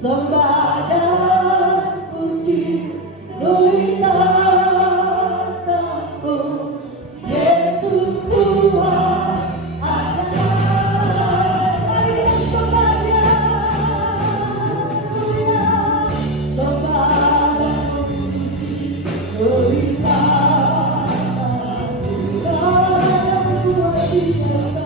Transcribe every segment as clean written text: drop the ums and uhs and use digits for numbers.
sembah dan puji Tuhan tempur Yesus Tuhan adalah. Mari kita sembah Dia, sembah dan puji Tuhan yang luar biasa.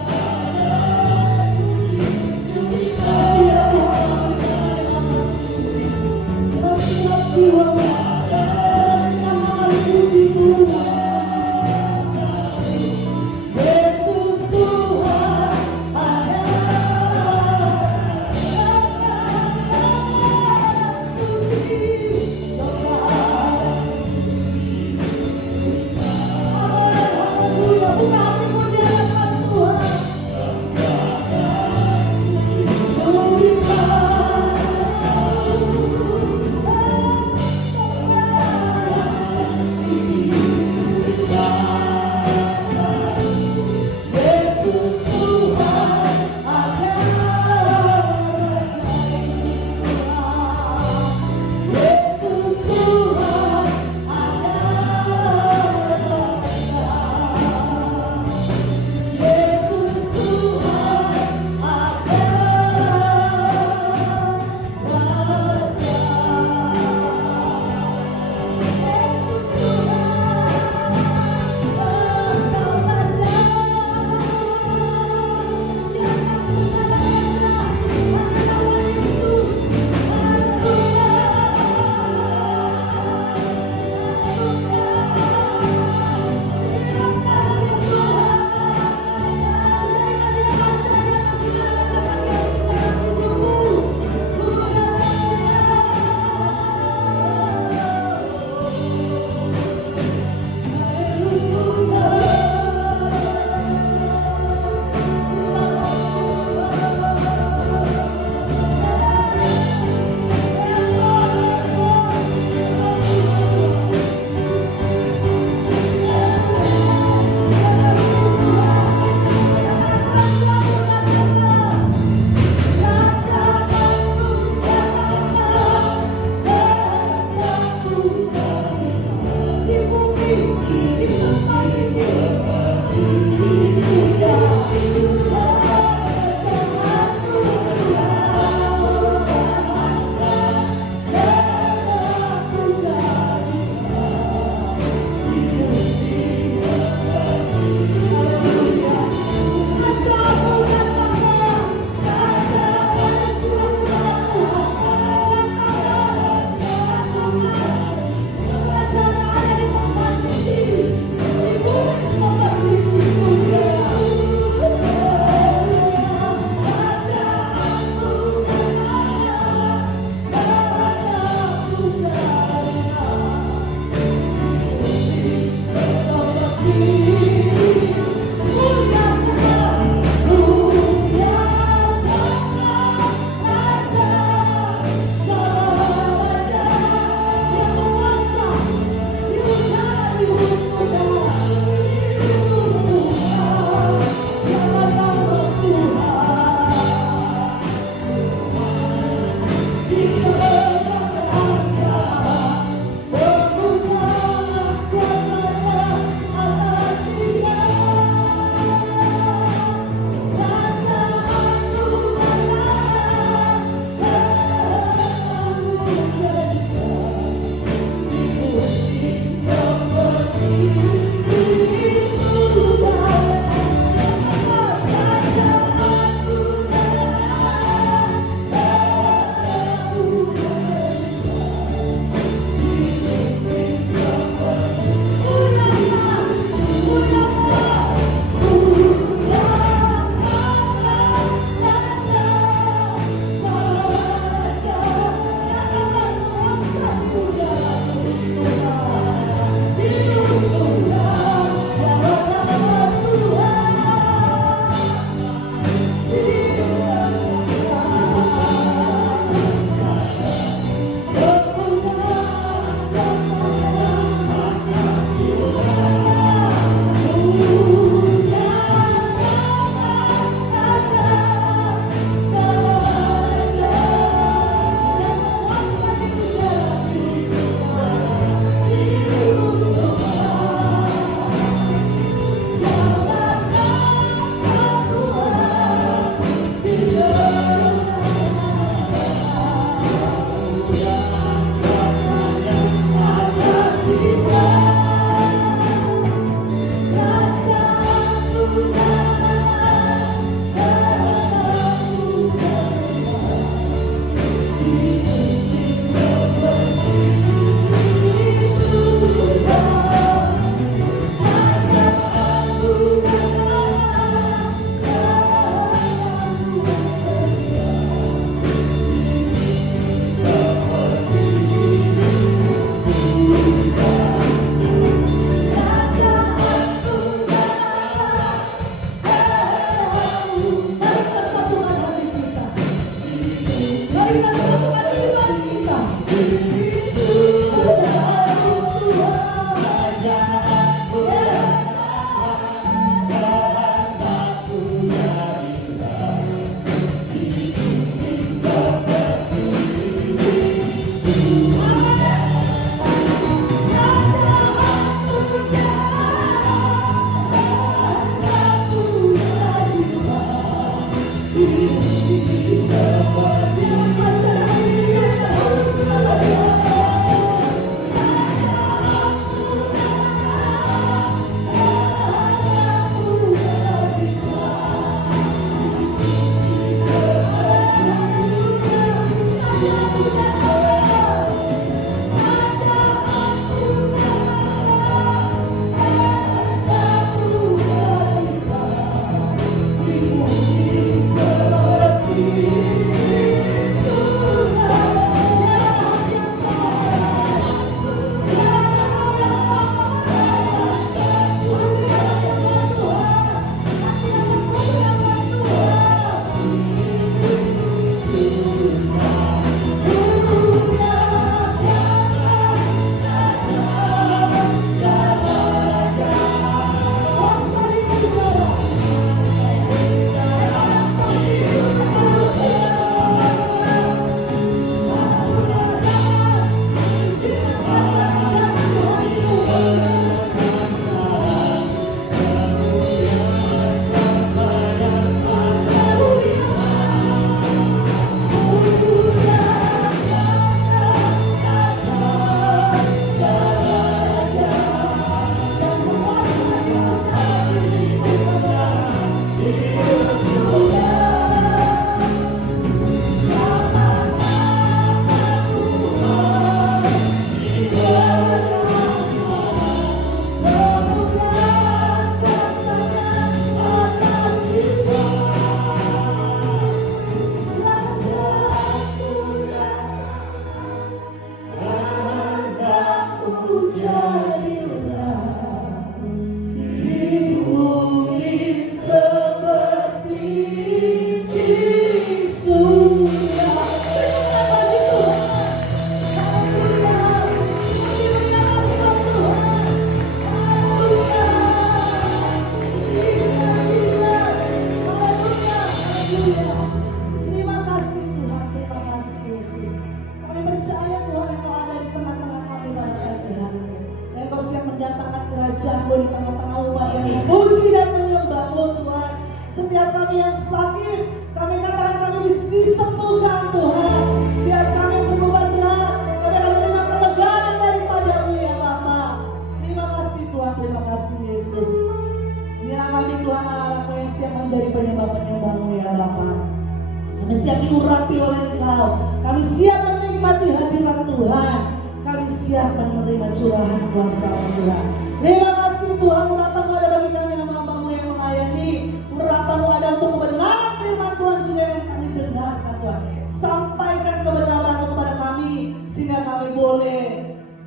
Kami siap diurapi oleh Engkau. Kami siap menikmati hadirat Tuhan. Kami siap menerima curahan kuasa Tuhan. Terima kasih Tuhan, urapan-Mu ada bagi kami hamba-Mu yang melayani. Urapan-Mu ada untuk kebenaran firman Tuhan juga yang kami dengarkan Tuhan. Sampaikan kebenaran-Mu kepada kami sehingga kami boleh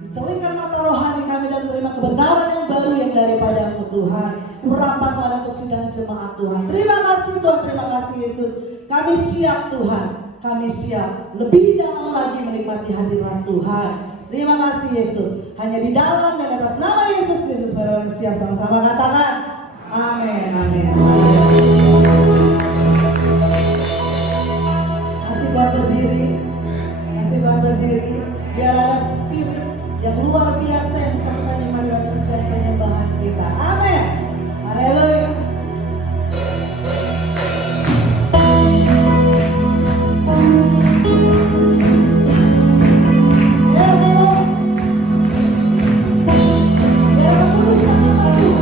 dicelingkan mata rohani kami dan menerima kebenaran yang baru yang daripada-Mu Tuhan. Urapan-Mu ada untuk sidang jemaat Tuhan. Terima kasih Tuhan, terima kasih Yesus. Kami siap Tuhan, kami siap lebih dalam lagi menikmati hadirat Tuhan. Terima kasih Yesus. Hanya di dalam dan atas nama Yesus Kristus baru kami siap, sama-sama katakan amin, amin. Kasih buat berdiri, kasih buat berdiri. Biar ada spirit yang luar biasa yang bisa kita nikmati dan mencari penyembahan kita. Amin. Haleluya. Yes, Lord. Biar aku bisa mengatakan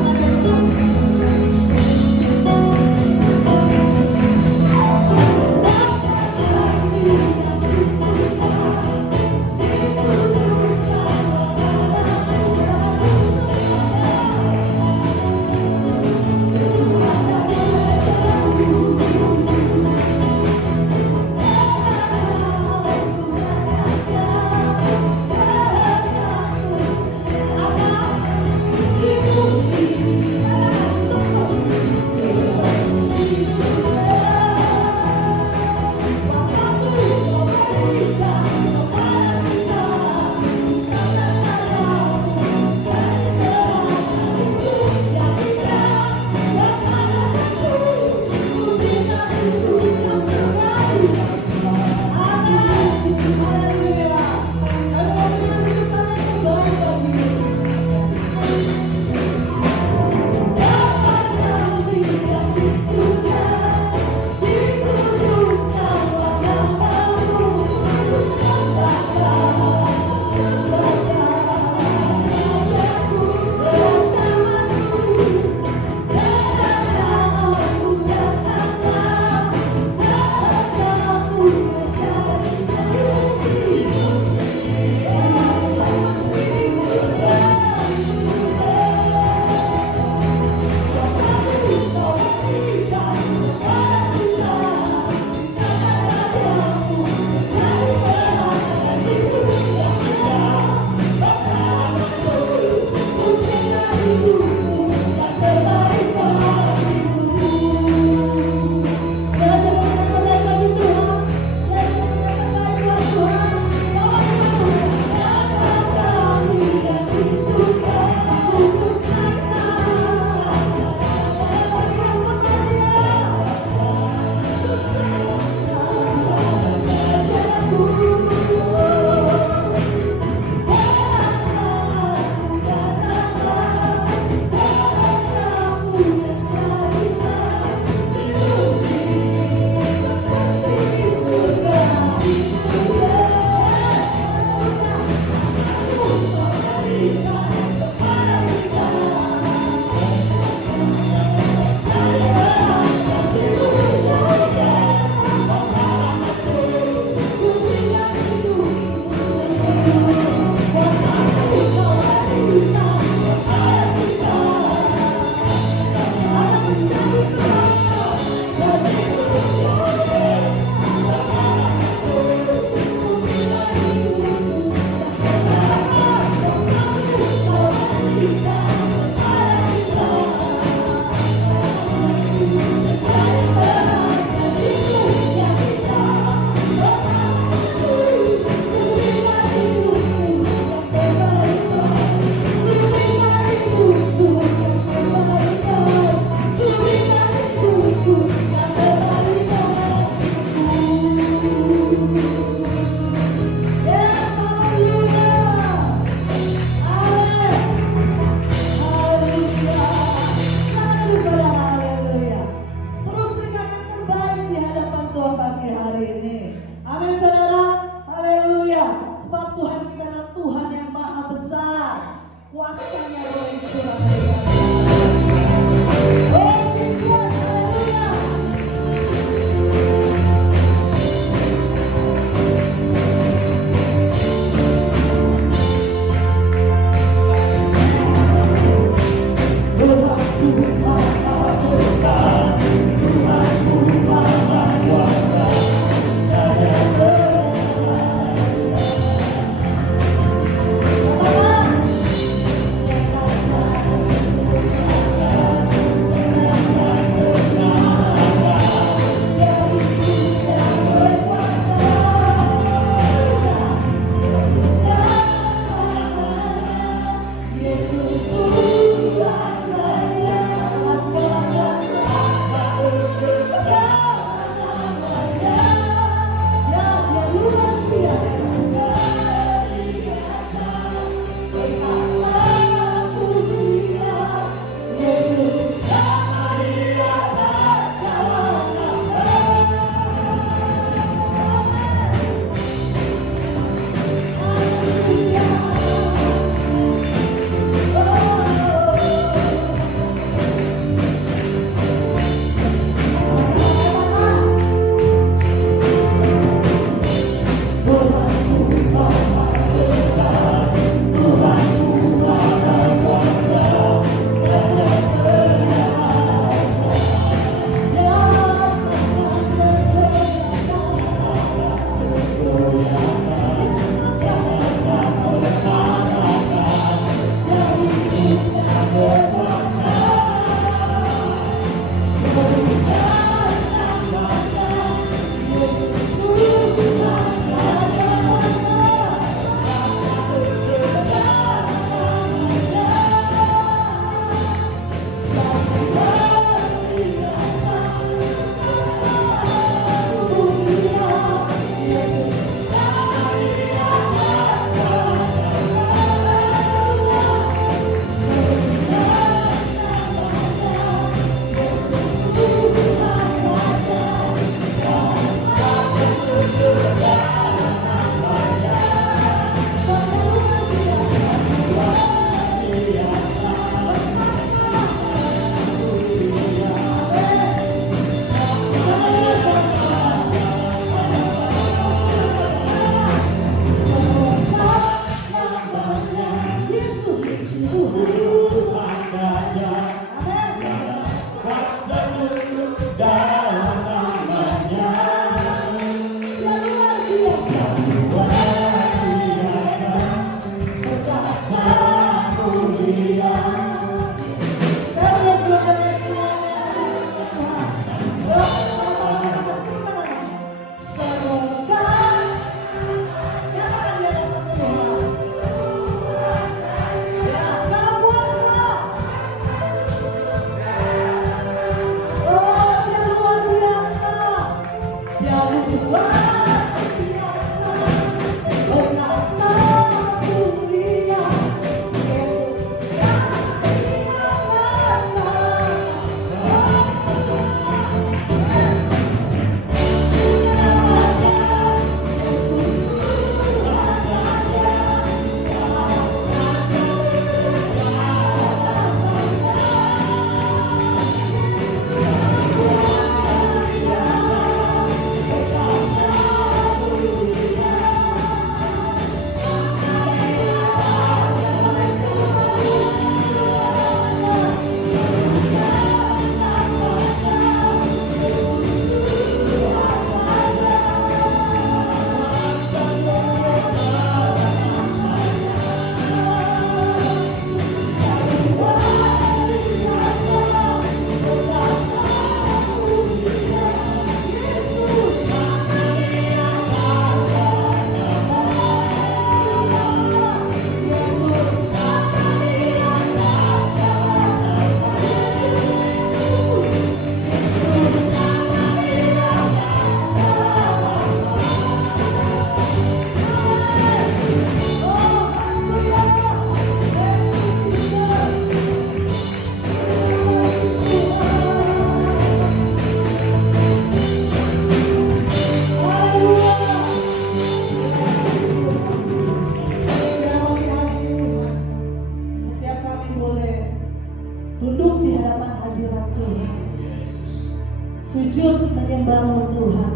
sujud menyembah-Mu Tuhan,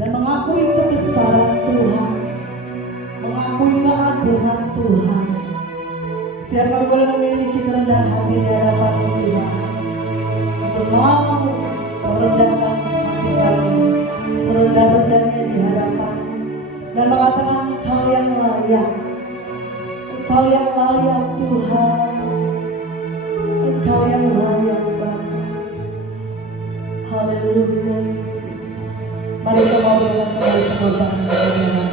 dan mengakui kebesaran Tuhan, mengakui keagungan Tuhan. Siapa boleh memiliki kerendahan hati di hadapan Tuhan, untuk mau merendahkan hati kami serendah-rendahnya di hadapan, dan mengatakan Engkau yang layak, Engkau yang layak Tuhan, Engkau yang layak Bapa. Haleluya Yesus. Mari kita mau kembali kepada Tuhan.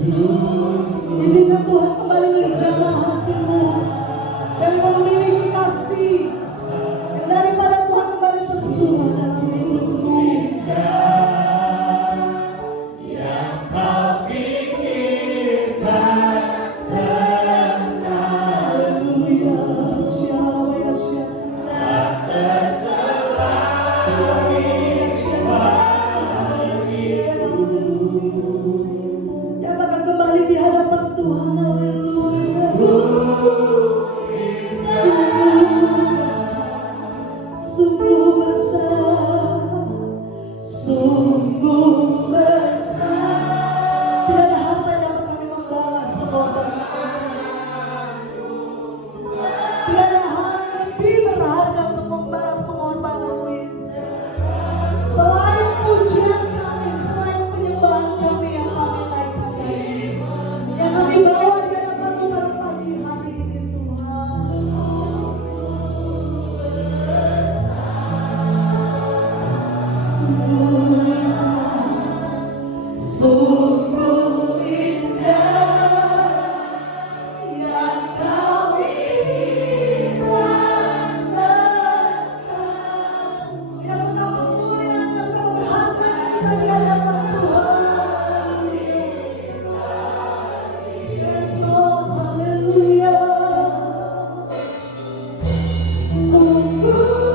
Izinkan Tuhan kembali menjamah hatimu. Dan kau memiliki kasih yang daripada Tuhan kembali tercurah dalam hidupmu. Nyatakan kembali di hadapan Tuhan. Haleluya. Sungguh besar, sungguh besar. Tidak ada harta yang dapat kami membalas pengorbanan. Tidak ada hal yang lebih berharga untuk membalas pengorbananmu, Yesus. Selain pujian kami, selain penyembahan kami yang kami naikkan lagi, yang kami bawa di hadapan-Mu pada pagi hari ini, Tuhan. Sungguh indah, sungguh indah yang Kau inginkan. Yang Engkau kemuliaan, yang Kau berharga kita di hadapan Tuhan. Yes, Lord, haleluya. Sungguh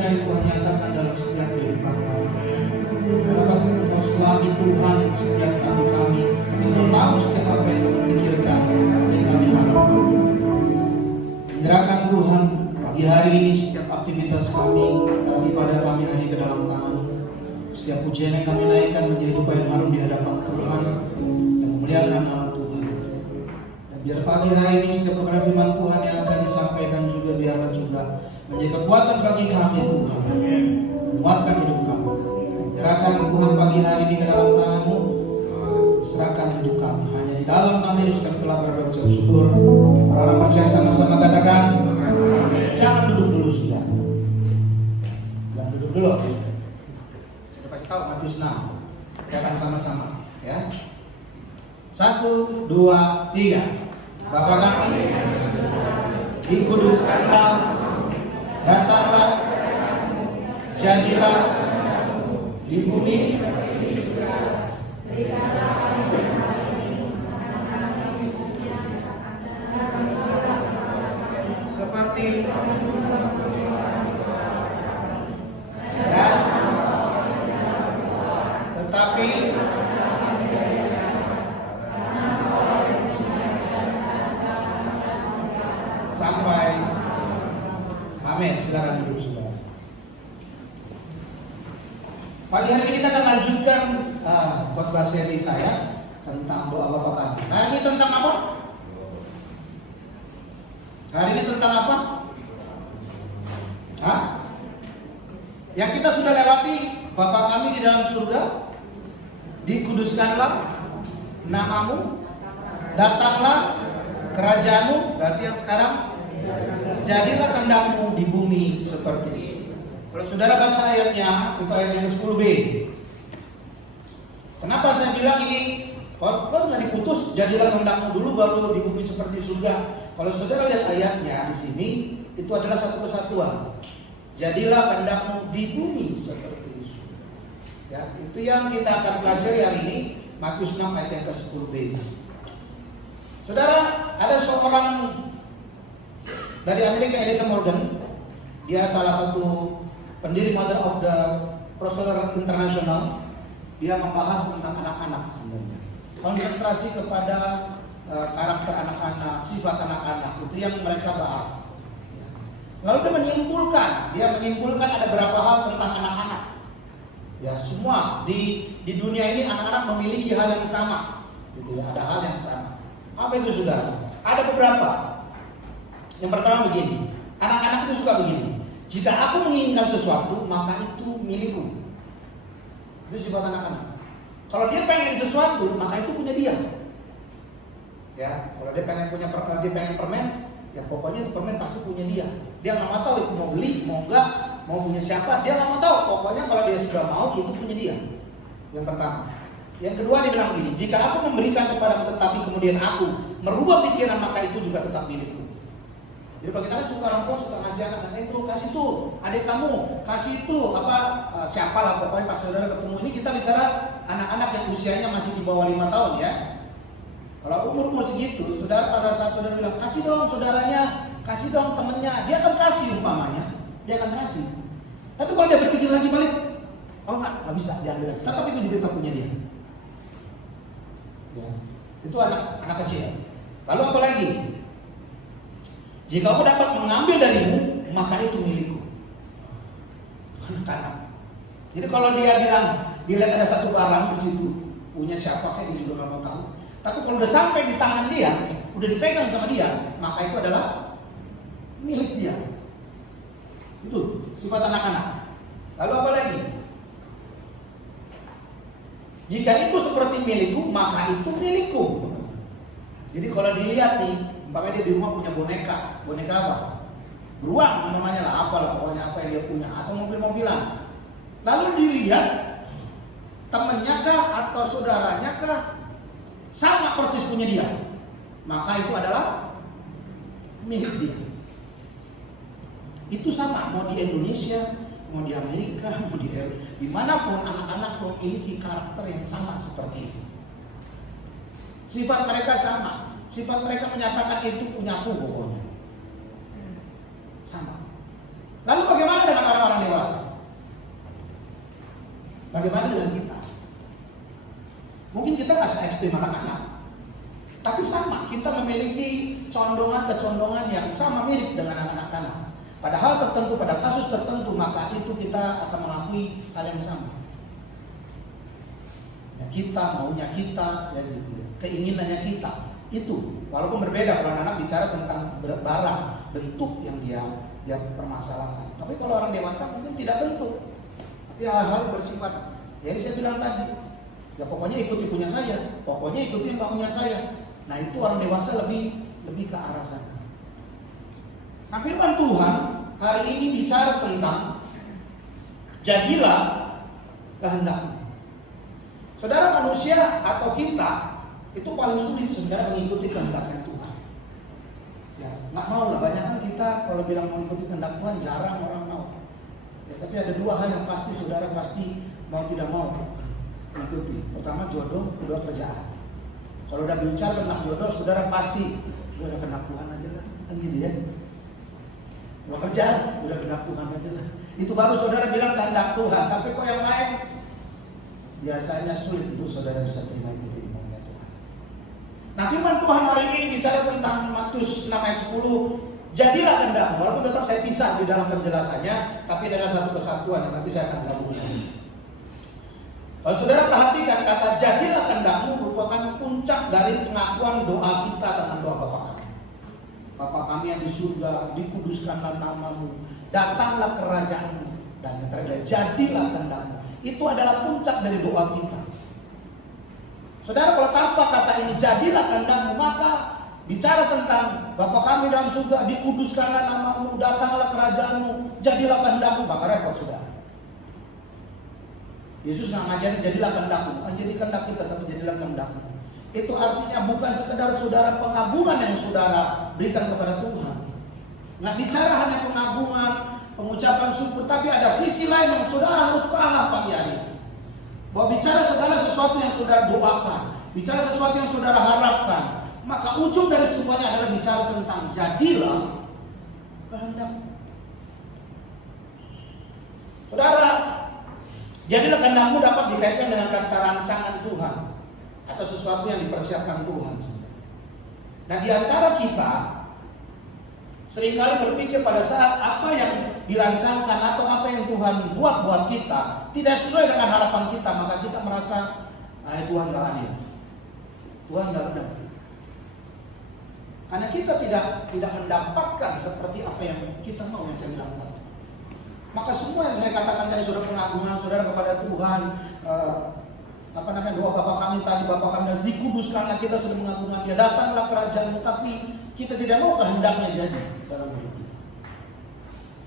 yang Tuhan nyatakan dalam setiap kehidupan kami. Dapat Engkau selami Tuhan setiap kami. Engkau tahu setiap apa yang kami pikirkan dan kami harapkan. Gerakan Tuhan pagi hari ini setiap aktivitas kami dan ibadah kami hanya ke dalam tangan. Setiap pujian yang kami naikkan menjadi dupa yang harum di hadapan Tuhan dan memuliakan nama Tuhan. Biar pagi hari ini setiap kebenaran firman Tuhan yang akan disampaikan juga biarlah juga menjadi kekuatan bagi kami Tuhan. Menguatkan hidup kami. Serahkan Tuhan pagi hari ini ke dalam tangan-Mu. Serahkan hidup kami. Hanya di dalam nama Yesus kami telah berdoa ucap syukur. Orang percaya sama-sama katakan. Jangan duduk dulu sudah. Jangan duduk dulu. Kita pasti tahu Matius 6. Kita akan sama-sama, ya. 1, 2, 3. Bapa kami, dikuduskanlah, datanglah, jadilah di bumi seperti dan tetapi sampai amin. Silakan duduk saudara. Pagi hari ini kita akan lanjutkan khotbah seri saya tentang doa Bapa kami. Hari ini tentang apa? Hari ini tentang apa? Hah? Yang kita sudah lewati, Bapa kami di dalam surga, dikuduskanlah namamu, datanglah kerajaanmu. Berarti yang sekarang, jadilah kehendak-Mu di bumi seperti di surga. Kalau saudara baca ayatnya, itu ayat yang 10b. Kenapa saya bilang ini? Kalau nggak diputus, jadilah kehendak-Mu dulu baru di bumi seperti surga. Kalau saudara lihat ayatnya di sini, itu adalah satu kesatuan. Jadilah kehendak-Mu di bumi seperti di surga. Ya, itu yang kita akan pelajari hari ini, Matius 6 ayat yang ke-10b. Saudara, ada seorang dari Amerika, Ellisa Morgan. Dia salah satu pendiri Mother of the Proselyte International. Dia membahas tentang anak-anak sebenarnya. Konsentrasi kepada karakter anak-anak, sifat anak-anak, itu yang mereka bahas. Lalu dia menyimpulkan ada beberapa hal tentang anak-anak. Ya, semua di dunia ini anak-anak memiliki hal yang sama. Gitu ya, ada hal yang sama. Apa itu sudah? Ada beberapa. Yang pertama begini, anak-anak itu suka begini. Jika aku menginginkan sesuatu, maka itu milikku. Itu sifat anak-anak. Kalau dia pengen sesuatu, maka itu punya dia. Ya, kalau dia pengen permen, ya pokoknya itu permen pasti punya dia. Dia nggak mau tahu itu mau beli, mau enggak, mau punya siapa, dia nggak mau tahu. Pokoknya kalau dia sudah mau, itu punya dia. Yang pertama. Yang kedua dia bilang begini, jika aku memberikan kepadamu tetapi kemudian aku merubah pikiran, maka itu juga tetap milikku. Jadi kalau kita kan suka orang tua suka ngasih anak, itu kasih tuh adik kamu, kasih tuh siapalah pokoknya pas saudara ketemu ini kita bicara anak-anak yang usianya masih di bawah 5 tahun ya. Kalau umur segitu, saudara pada saat saudara bilang kasih dong saudaranya, kasih dong temennya, dia akan kasih umpamanya, dia akan kasih. Tapi kalau dia berpikir lagi balik, oh nggak bisa diambil, tetap itu tetap punya dia. Ya, itu anak kecil. Lalu apa lagi? Jika aku dapat mengambil darimu, maka itu milikku. Anak-anak. Jadi kalau dia bilang, dia lihat ada satu barang di situ, punya siapa kayak dia juga nggak mau tahu. Tapi kalau udah sampai di tangan dia, udah dipegang sama dia, maka itu adalah milik dia. Itu sifat anak-anak. Lalu apa lagi? Jika itu seperti milikku, maka itu milikku. Jadi kalau dilihat nih, umpamanya dia di rumah punya boneka apa? Beruang namanya lah, apalah pokoknya apa yang dia punya, atau mobil-mobilan. Lalu dilihat temannya kah atau saudaranya kah sama persis punya dia, maka itu adalah milik dia. Itu sama mau di Indonesia, mau di Amerika, mau dimanapun anak-anak memiliki karakter yang sama seperti itu. Sifat mereka sama. Sifat mereka menyatakan itu punyaku pokoknya. Sama. Lalu bagaimana dengan orang-orang dewasa? Bagaimana dengan kita? Mungkin kita nggak se-ekstrim anak-anak, tapi sama. Kita memiliki kecondongan yang sama mirip dengan anak-anak. Pada hal tertentu, pada kasus tertentu, maka itu kita akan mengakui hal yang sama. Ya, kita maunya kita, ya gitu. keinginannya kita. Itu walaupun berbeda kalau anak bicara tentang barang, bentuk yang dia permasalahkan. Tapi kalau orang dewasa mungkin tidak bentuk, tapi hal-hal bersifat. Jadi saya bilang tadi, ya pokoknya ikuti punya saya, pokoknya ikuti maunya saya. Nah itu orang dewasa lebih ke arah sana. Nah firman Tuhan hari ini bicara tentang jadilah kehendakmu. Saudara, manusia atau kita itu paling sulit sebenarnya mengikuti kehendaknya Tuhan. Ya, nggak mau lah, banyak kan kita kalau bilang mengikuti kehendak Tuhan jarang orang mau. Ya, tapi ada dua hal yang pasti saudara pasti mau tidak mau mengikuti. Pertama jodoh, kedua kerjaan. Kalau udah bicara tentang jodoh, saudara pasti udah kehendak Tuhan aja lah, kan gitu ya. Kalau kerjaan, udah kehendak Tuhan aja lah. Itu baru saudara bilang kehendak Tuhan. Tapi kok yang lain biasanya sulit untuk saudara bisa terima ikuti maunya Tuhan. Nah firman Tuhan hari ini bicara tentang Matius 6 ayat 10. Jadilah kehendakmu, walaupun tetap saya pisah di dalam penjelasannya, tapi adalah satu kesatuan yang nanti saya akan gabungkan. Kalau saudara perhatikan kata jadilah kehendakmu merupakan puncak dari pengakuan doa kita tentang doa Bapa kami. Bapa kami yang di surga, dikuduskanlah namamu, datanglah kerajaanmu, dan yang terakhir jadilah kehendakmu. Itu adalah puncak dari doa kita. Saudara, kalau tanpa kata ini jadilah kehendakmu, maka bicara tentang Bapa kami dalam surga, dikuduskanlah namamu, datanglah kerajaanmu, jadilah kehendakmu, maka repot saudara. Yesus nggak ngajarin jadilah kehendakmu, bukan jadi kehendak kita, tapi jadilah kehendakmu. Itu artinya bukan sekedar saudara pengagungan yang saudara berikan kepada Tuhan. Nggak bicara hanya pengagungan, pengucapan syukur, tapi ada sisi lain yang saudara harus paham pagi hari ini. Bahwa bicara segala sesuatu yang saudara doakan, bicara sesuatu yang saudara harapkan, maka ujung dari semuanya adalah bicara tentang jadilah kehendakmu. Saudara, jadilah kehendakmu dapat dikaitkan dengan kata rancangan Tuhan atau sesuatu yang dipersiapkan Tuhan. Nah di antara kita seringkali berpikir pada saat apa yang dirancangkan atau apa yang Tuhan buat kita tidak sesuai dengan harapan kita, maka kita merasa Tuhan gak adil, Tuhan gak benar. Karena kita tidak mendapatkan seperti apa yang kita mau, yang saya bilang tadi. Maka semua yang saya katakan tadi, saudara pengagungan saudara kepada Tuhan, doa Bapa kami tadi, Bapa kami harus dikuduskanlah, kita sudah mengagungkan Dia, datanglah kerajaanmu, tapi kita tidak mau kehendaknya jadi dalam hidup kita.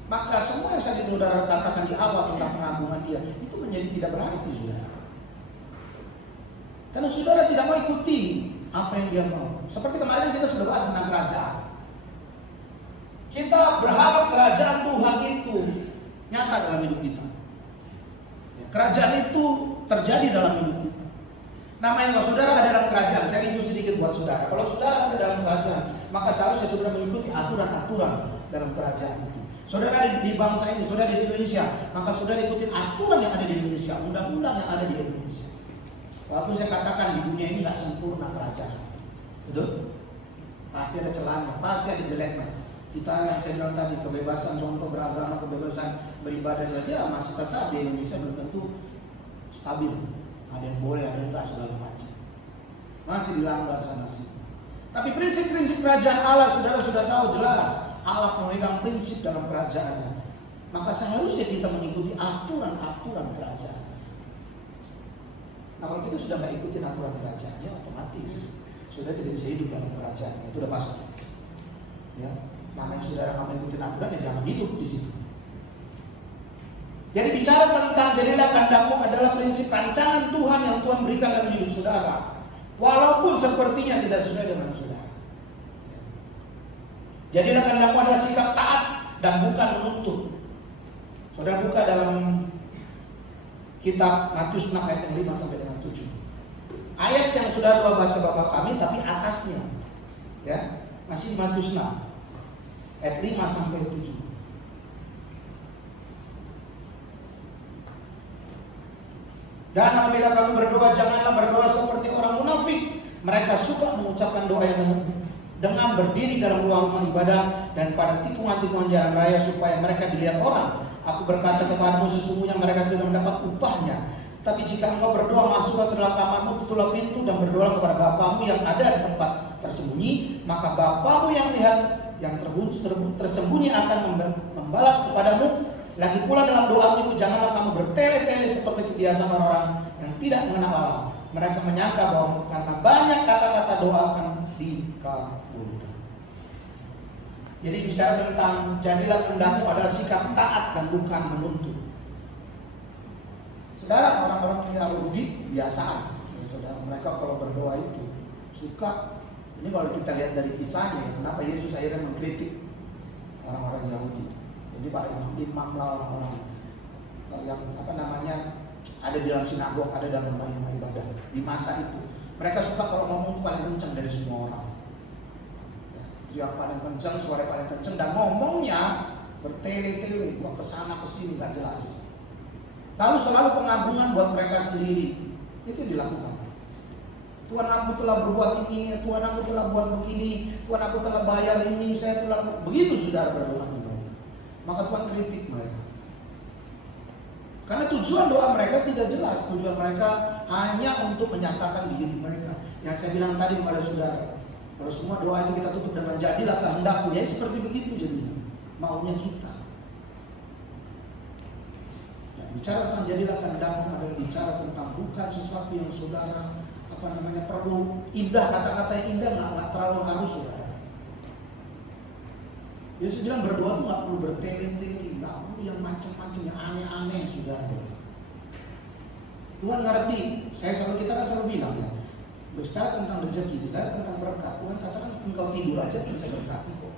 Maka semua yang saya saudara katakan di awal tentang pengagungan Dia itu menjadi tidak berarti saudara. Karena saudara tidak mau ikuti apa yang Dia mau. Seperti kemarin kita sudah bahas tentang kerajaan. Kita berharap kerajaan Tuhan itu nyata dalam hidup kita. Kerajaan itu terjadi dalam hidup kita. Namanya kalau saudara ada dalam kerajaan, saya review sedikit buat saudara. Kalau saudara ada dalam kerajaan, maka seharusnya saudara mengikuti aturan-aturan dalam kerajaan itu. Saudara di bangsa ini, saudara di Indonesia, maka saudara ikutin aturan yang ada di Indonesia, undang-undang yang ada di Indonesia. Walaupun saya katakan di dunia ini nggak sempurna kerajaan, betul? Pasti ada celahnya, pasti ada jeleknya. Kita yang saya bilang tadi, kebebasan contoh beragama, kebebasan beribadah saja masih tetap di Indonesia belum tentu stabil. Ada yang boleh, ada yang enggak, segala macam. Masih dilanggar sana sini. Tapi prinsip-prinsip kerajaan Allah saudara sudah tahu jelas. Allah memegang prinsip dalam kerajaannya. Maka seharusnya kita mengikuti aturan-aturan kerajaan. Nah kalau kita sudah nggak ikutin aturan kerajaannya, otomatis sudah tidak bisa hidup dalam kerajaannya. Itu udah pasti. Ya. Namanya saudara nggak mengikuti aturan, ya jangan hidup di situ. Jadi bicara tentang jadilah kehendakmu adalah prinsip rancangan Tuhan yang Tuhan berikan dalam hidup saudara. Walaupun sepertinya tidak sesuai dengan saudara. Jadilah kehendakmu adalah sikap taat dan bukan menuntut. Saudara buka dalam kitab Matius 6 ayat yang 5 sampai dengan 7. Ayat yang saudara baca Bapa kami tapi atasnya. Ya, masih di Matius 6 ayat 5 sampai 7. Dan apabila kamu berdoa, janganlah berdoa seperti orang munafik. Mereka suka mengucapkan doa yang dengan berdiri dalam ruang rumah ibadah dan pada tikungan-tikungan jalan raya supaya mereka dilihat orang. Aku berkata kepadamu, sesungguhnya mereka sudah mendapat upahnya. Tapi jika engkau berdoa, masuklah ke dalam kamarmu, tutuplah pintu dan berdoa kepada Bapamu yang ada di tempat tersembunyi, maka Bapamu yang lihat yang tersembunyi akan membalas kepadamu. Lagi pula dalam doamu itu janganlah kamu bertele-tele seperti kebiasaan orang yang tidak mengenal Allah. Mereka menyangka bahwa karena banyak kata-kata doa akan dikabulkan. Jadi bicara tentang jadilah kehendakmu adalah sikap taat dan bukan menuntut. Saudara, orang-orang Yahudi biasaan, ya, saudara, mereka kalau berdoa itu suka. Ini kalau kita lihat dari kisahnya, kenapa Yesus akhirnya mengkritik orang-orang Yahudi. Jadi para imam lah, orang-orang yang ada di dalam sinagog, ada dalam rumah ibadah di masa itu. Mereka suka kalau ngomong itu paling kencang dari semua orang. Yang paling kencang, suara paling kencang, dan ngomongnya bertele-tele, gua kesana kesini gak jelas. Lalu selalu pengagungan buat mereka sendiri. Itu dilakukan. Tuhan, aku telah berbuat ini, Tuhan, aku telah buat begini, Tuhan, aku telah bayar ini, saya telah begitu. Saudara berdoa mereka. Maka Tuhan kritik mereka. Karena tujuan doa mereka tidak jelas. Tujuan mereka hanya untuk menyatakan diri mereka. Yang saya bilang tadi kepada saudara, kalau semua doa itu kita tutup dengan jadilah kehendakmu, ya seperti begitu jadinya. Maunya kita. Bicara tentang jadilah kehendakmu adalah bicara tentang bukan sesuatu yang saudara perlu indah, kata-kata yang indah nggak terlalu harus, saudara. Yesus bilang berdoa tuh nggak perlu bertele-tele, nggak perlu yang macam-macam, yang aneh-aneh, saudara. Tuhan ngerti. Kita kan selalu bilang ya, bicara tentang rezeki, bicara tentang berkat. Tuhan katakan engkau tidur aja bisa berkati kok.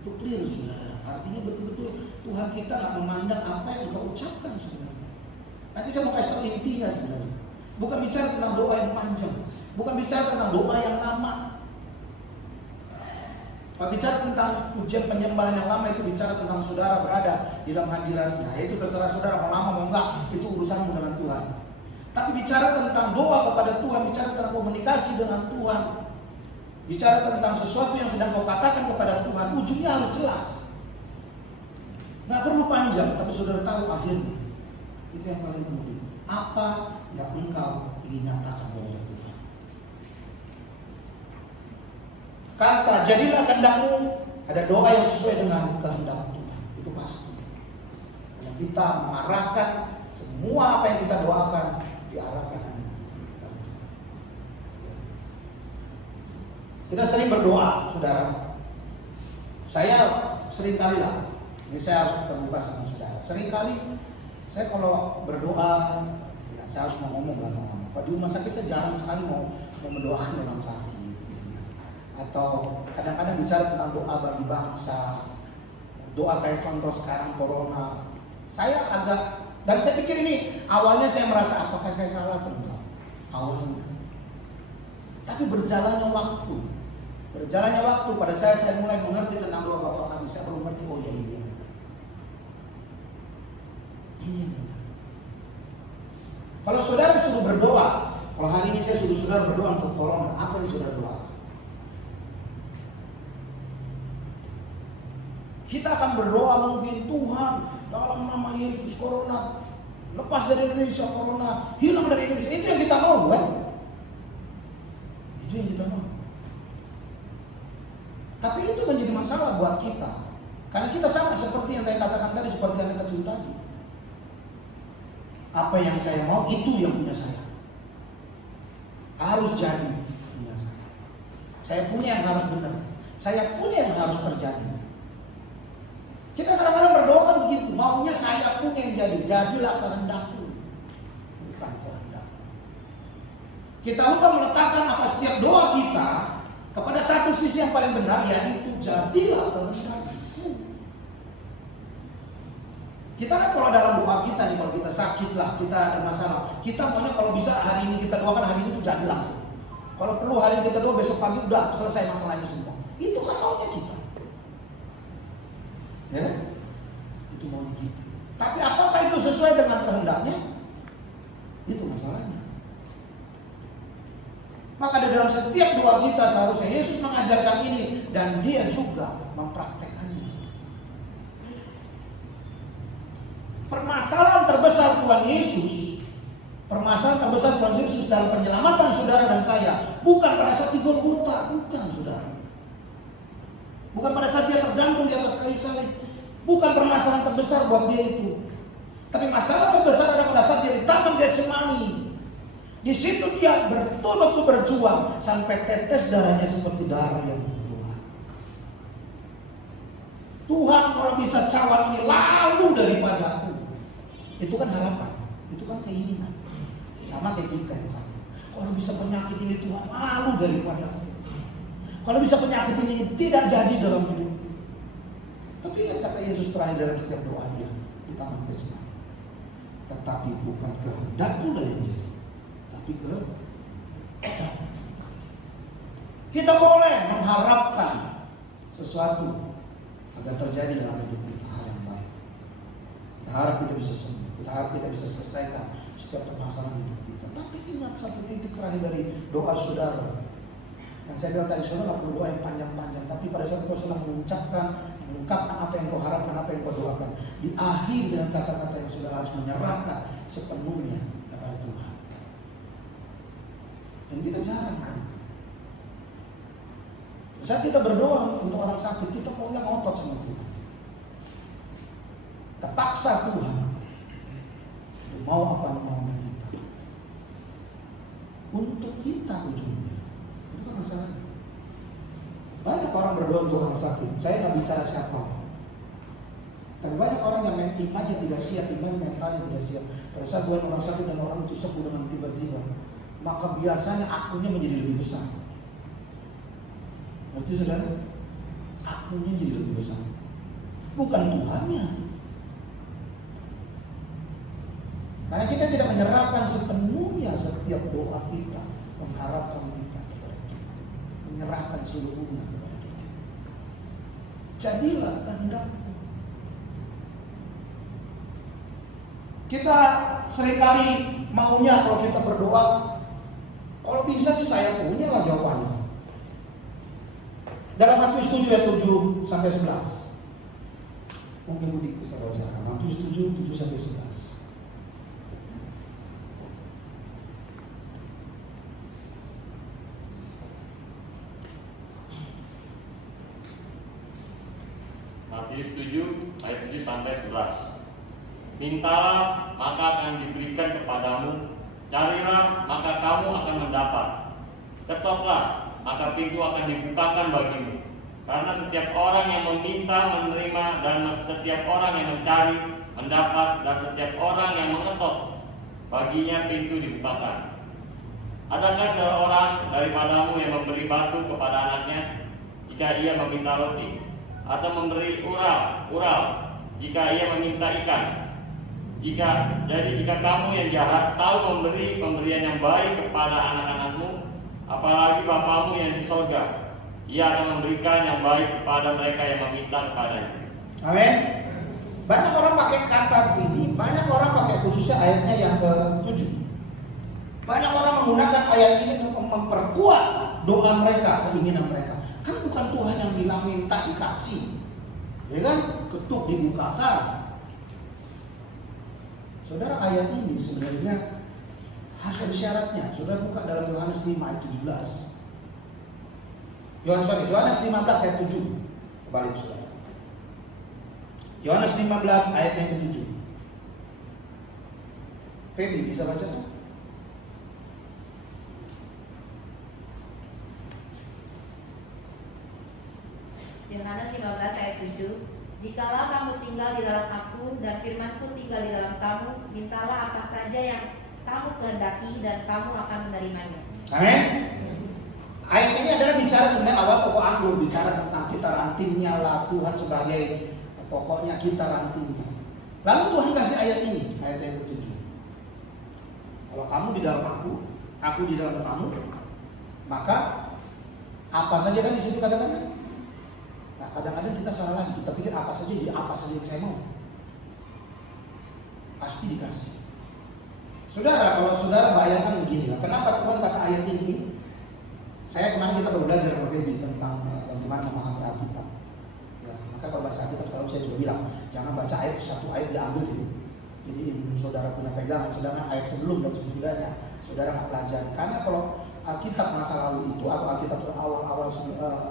Itu clear, saudara. Artinya betul-betul Tuhan kita nggak memandang apa yang engkau ucapkan sebenarnya. Nanti saya mau kasih tahu intinya sebenarnya. Bukan bicara tentang doa yang panjang, bukan bicara tentang doa yang lama. Kalau bicara tentang pujian penyembahan yang lama itu bicara tentang saudara berada di dalam hadiratnya. Itu terserah saudara mau lama mau enggak, itu urusanmu dengan Tuhan. Tapi bicara tentang doa kepada Tuhan, bicara tentang komunikasi dengan Tuhan, bicara tentang sesuatu yang sedang kau katakan kepada Tuhan, ujungnya harus jelas. Nggak perlu panjang, tapi saudara tahu akhirnya. Itu yang paling penting. Apa yang engkau ingin nyatakan kepada Tuhan? Kata jadilah kehendakmu, ada doa yang sesuai dengan kehendak Tuhan. Itu pasti. Karena kita mengarahkan semua apa yang kita doakan diarahkan hanya kepada Tuhan. Kita sering berdoa, saudara. Saya sering kali lah. Ini saya harus terbuka sama saudara. Sering kali saya kalau berdoa, ya saya harus mau ngomong lah sama. Kalau di rumah sakit saya jarang sekali mau mendoakan orang sakit. Atau kadang-kadang bicara tentang doa bagi bangsa, doa kayak contoh sekarang corona. Saya agak, dan saya pikir ini awalnya saya merasa apakah saya salah atau enggak awalnya. Tapi berjalannya waktu pada saya mulai mengerti tentang doa Bapa kami. Saya baru mengerti, oh ya ini. Kalau saudara suruh berdoa, kalau hari ini saya suruh saudara berdoa untuk corona, apa yang saudara doakan? Kita akan berdoa mungkin, Tuhan dalam nama Yesus corona lepas dari Indonesia, corona hilang dari Indonesia. Itu yang kita mau, kan? Itu yang kita mau. Tapi itu menjadi masalah buat kita, karena kita sama seperti yang saya katakan tadi, seperti anak kecil tadi. Apa yang saya mau itu yang punya saya. Harus jadi punya saya. Saya punya yang harus benar. Saya punya yang harus terjadi. Kita kadang-kadang berdoa kan begitu, maunya saya punya yang jadi. Jadilah kehendakku, bukan kehendakku. Kita lupa meletakkan apa setiap doa kita kepada satu sisi yang paling benar, yaitu jadilah kehendakku. Kita kan kalau dalam doa kita nih, kalau kita sakit lah, kita ada masalah, kita maunya kalau bisa hari ini kita doakan, hari ini tuh jadi langsung. Kalau perlu hari ini kita doa, besok pagi udah selesai masalahnya semua. Itu kan maunya kita. Ya kan? Itu maunya kita. Tapi apakah itu sesuai dengan kehendaknya? Itu masalahnya. Maka di dalam setiap doa kita seharusnya Yesus mengajarkan ini, dan dia juga mempraktekkannya. Permasalahan terbesar Tuhan Yesus, permasalahan terbesar Tuhan Yesus dalam penyelamatan saudara dan saya bukan pada saat di Golgota, bukan saudara. Bukan pada saat dia tergantung di atas kayu salib. Bukan permasalahan terbesar buat dia itu. Tapi masalah terbesar adalah pada saat dia di Taman Getsemani. Di situ dia betul-betul berjuang sampai tetes darahnya seperti darah yang keluar. Tuhan, kalau bisa cawan ini lalu daripadaku. Itu kan harapan, itu kan keinginan. Sama kayak kita yang sakit. Kalau bisa penyakit ini Tuhan lalu daripadaku. Kalau bisa penyakit ini tidak jadi dalam hidup. Tapi yang kata Yesus terakhir dalam setiap doanya di Taman Getsemani. Tetapi bukan kehendakku yang jadi, tapi kehendak. Kita boleh mengharapkan sesuatu agar terjadi dalam hidup kita, hal yang baik. Kita harap kita bisa sembuh, kita harap kita bisa selesaikan setiap permasalahan hidup kita. Tapi ingat satu titik terakhir dari doa saudara. Dan saya bilang tadi, saudara nggak perlu doa yang panjang-panjang, tapi pada saat kau sedang mengungkapkan apa yang kau harapkan, apa yang kau doakan, di akhir dengan kata-kata yang sudah harus menyerahkan sepenuhnya kepada Tuhan. Dan kita jarang. Saat kita berdoa untuk orang sakit, kita maunya ngotot sama Tuhan. Kita paksa Tuhan untuk mau apa yang mau kita. Untuk kita ujungnya. Itu kan masalahnya. Banyak orang berdoa untuk orang sakit. Saya nggak bicara siapa. Tapi banyak orang yang imannya tidak siap, iman mentalnya tidak siap. Pada saat buat orang sakit dan orang itu sembuh dengan tiba-tiba, maka biasanya akunya menjadi lebih besar. Itu saudara, akunya jadi lebih besar. Bukan Tuhannya. Karena kita tidak menyerahkan sepenuhnya setiap doa kita, mengharapkan kita kepada Tuhan, menyerahkan seluruhnya kepada Dia. Jadilah kehendakmu. Kita seringkali maunya kalau kita berdoa, kalau bisa sih saya punya lah jawabannya. Dalam Matius 7 ayat 7 sampai 11. Mungkin Budi bisa baca. Matius 7 sampai 11. Matius 7 ayat 7 sampai 11. Mintalah maka akan diberikan kepadamu, carilah maka kamu akan mendapat, ketoklah maka pintu akan dibukakan bagimu. Karena setiap orang yang meminta menerima, dan setiap orang yang mencari mendapat, dan setiap orang yang mengetok baginya pintu dibukakan. Adakah seorang daripadamu yang memberi batu kepada anaknya jika ia meminta roti, atau memberi ural jika ia meminta ikan? Jika kamu yang jahat tahu memberi pemberian yang baik kepada anak-anakmu, apalagi Bapamu yang di sorga, Ia akan memberikan yang baik kepada mereka yang meminta kepadanya. Amin. Banyak orang pakai kata ini, banyak orang pakai khususnya ayatnya yang ke-7. Banyak orang menggunakan ayat ini untuk memperkuat doa mereka, keinginan mereka. Kan bukan Tuhan yang bilang minta dikasih, ya kan? Ketuk dibukakan. Saudara, ayat ini sebenarnya harus ada syaratnya. Saudara buka dalam Yohanes 5 ayat 17. Yohanes 15 ayat 7. Kembali saudara. Yohanes 15 ayat yang ke-7. Feby bisa baca kan? Yohanes 15 ayat 7. Jikalau kamu tinggal di dalam aku dan firmanku tinggal di dalam kamu, mintalah apa saja yang kamu kehendaki dan kamu akan menerimanya. Amin. Ayat ini adalah bicara sebenarnya awal pokok anggur, bicara tentang kita rantingnya lah, Tuhan sebagai pokoknya kita rantingnya. Lalu Tuhan kasih ayat ini, ayat yang ke-7. Kalau kamu di dalam aku di dalam kamu, maka apa saja kan di situ katakan. Nah, kadang-kadang kita salah lagi, kita pikir apa saja yang saya mau. Pasti dikasih. Saudara, kalau saudara bayangkan begini lah, kenapa Tuhan kata ayat ini? Saya kemarin kita baru belajar sama Feby tentang bagaimana memahami Alkitab. Ya, maka kalau baca Alkitab selalu saya juga bilang, jangan baca ayat satu ayat diambil gitu. Ini saudara punya pegangan, sedangkan ayat sebelum dan sesudahnya saudara nggak pelajari. Karena kalau Alkitab masa lalu itu atau Alkitab awal-awal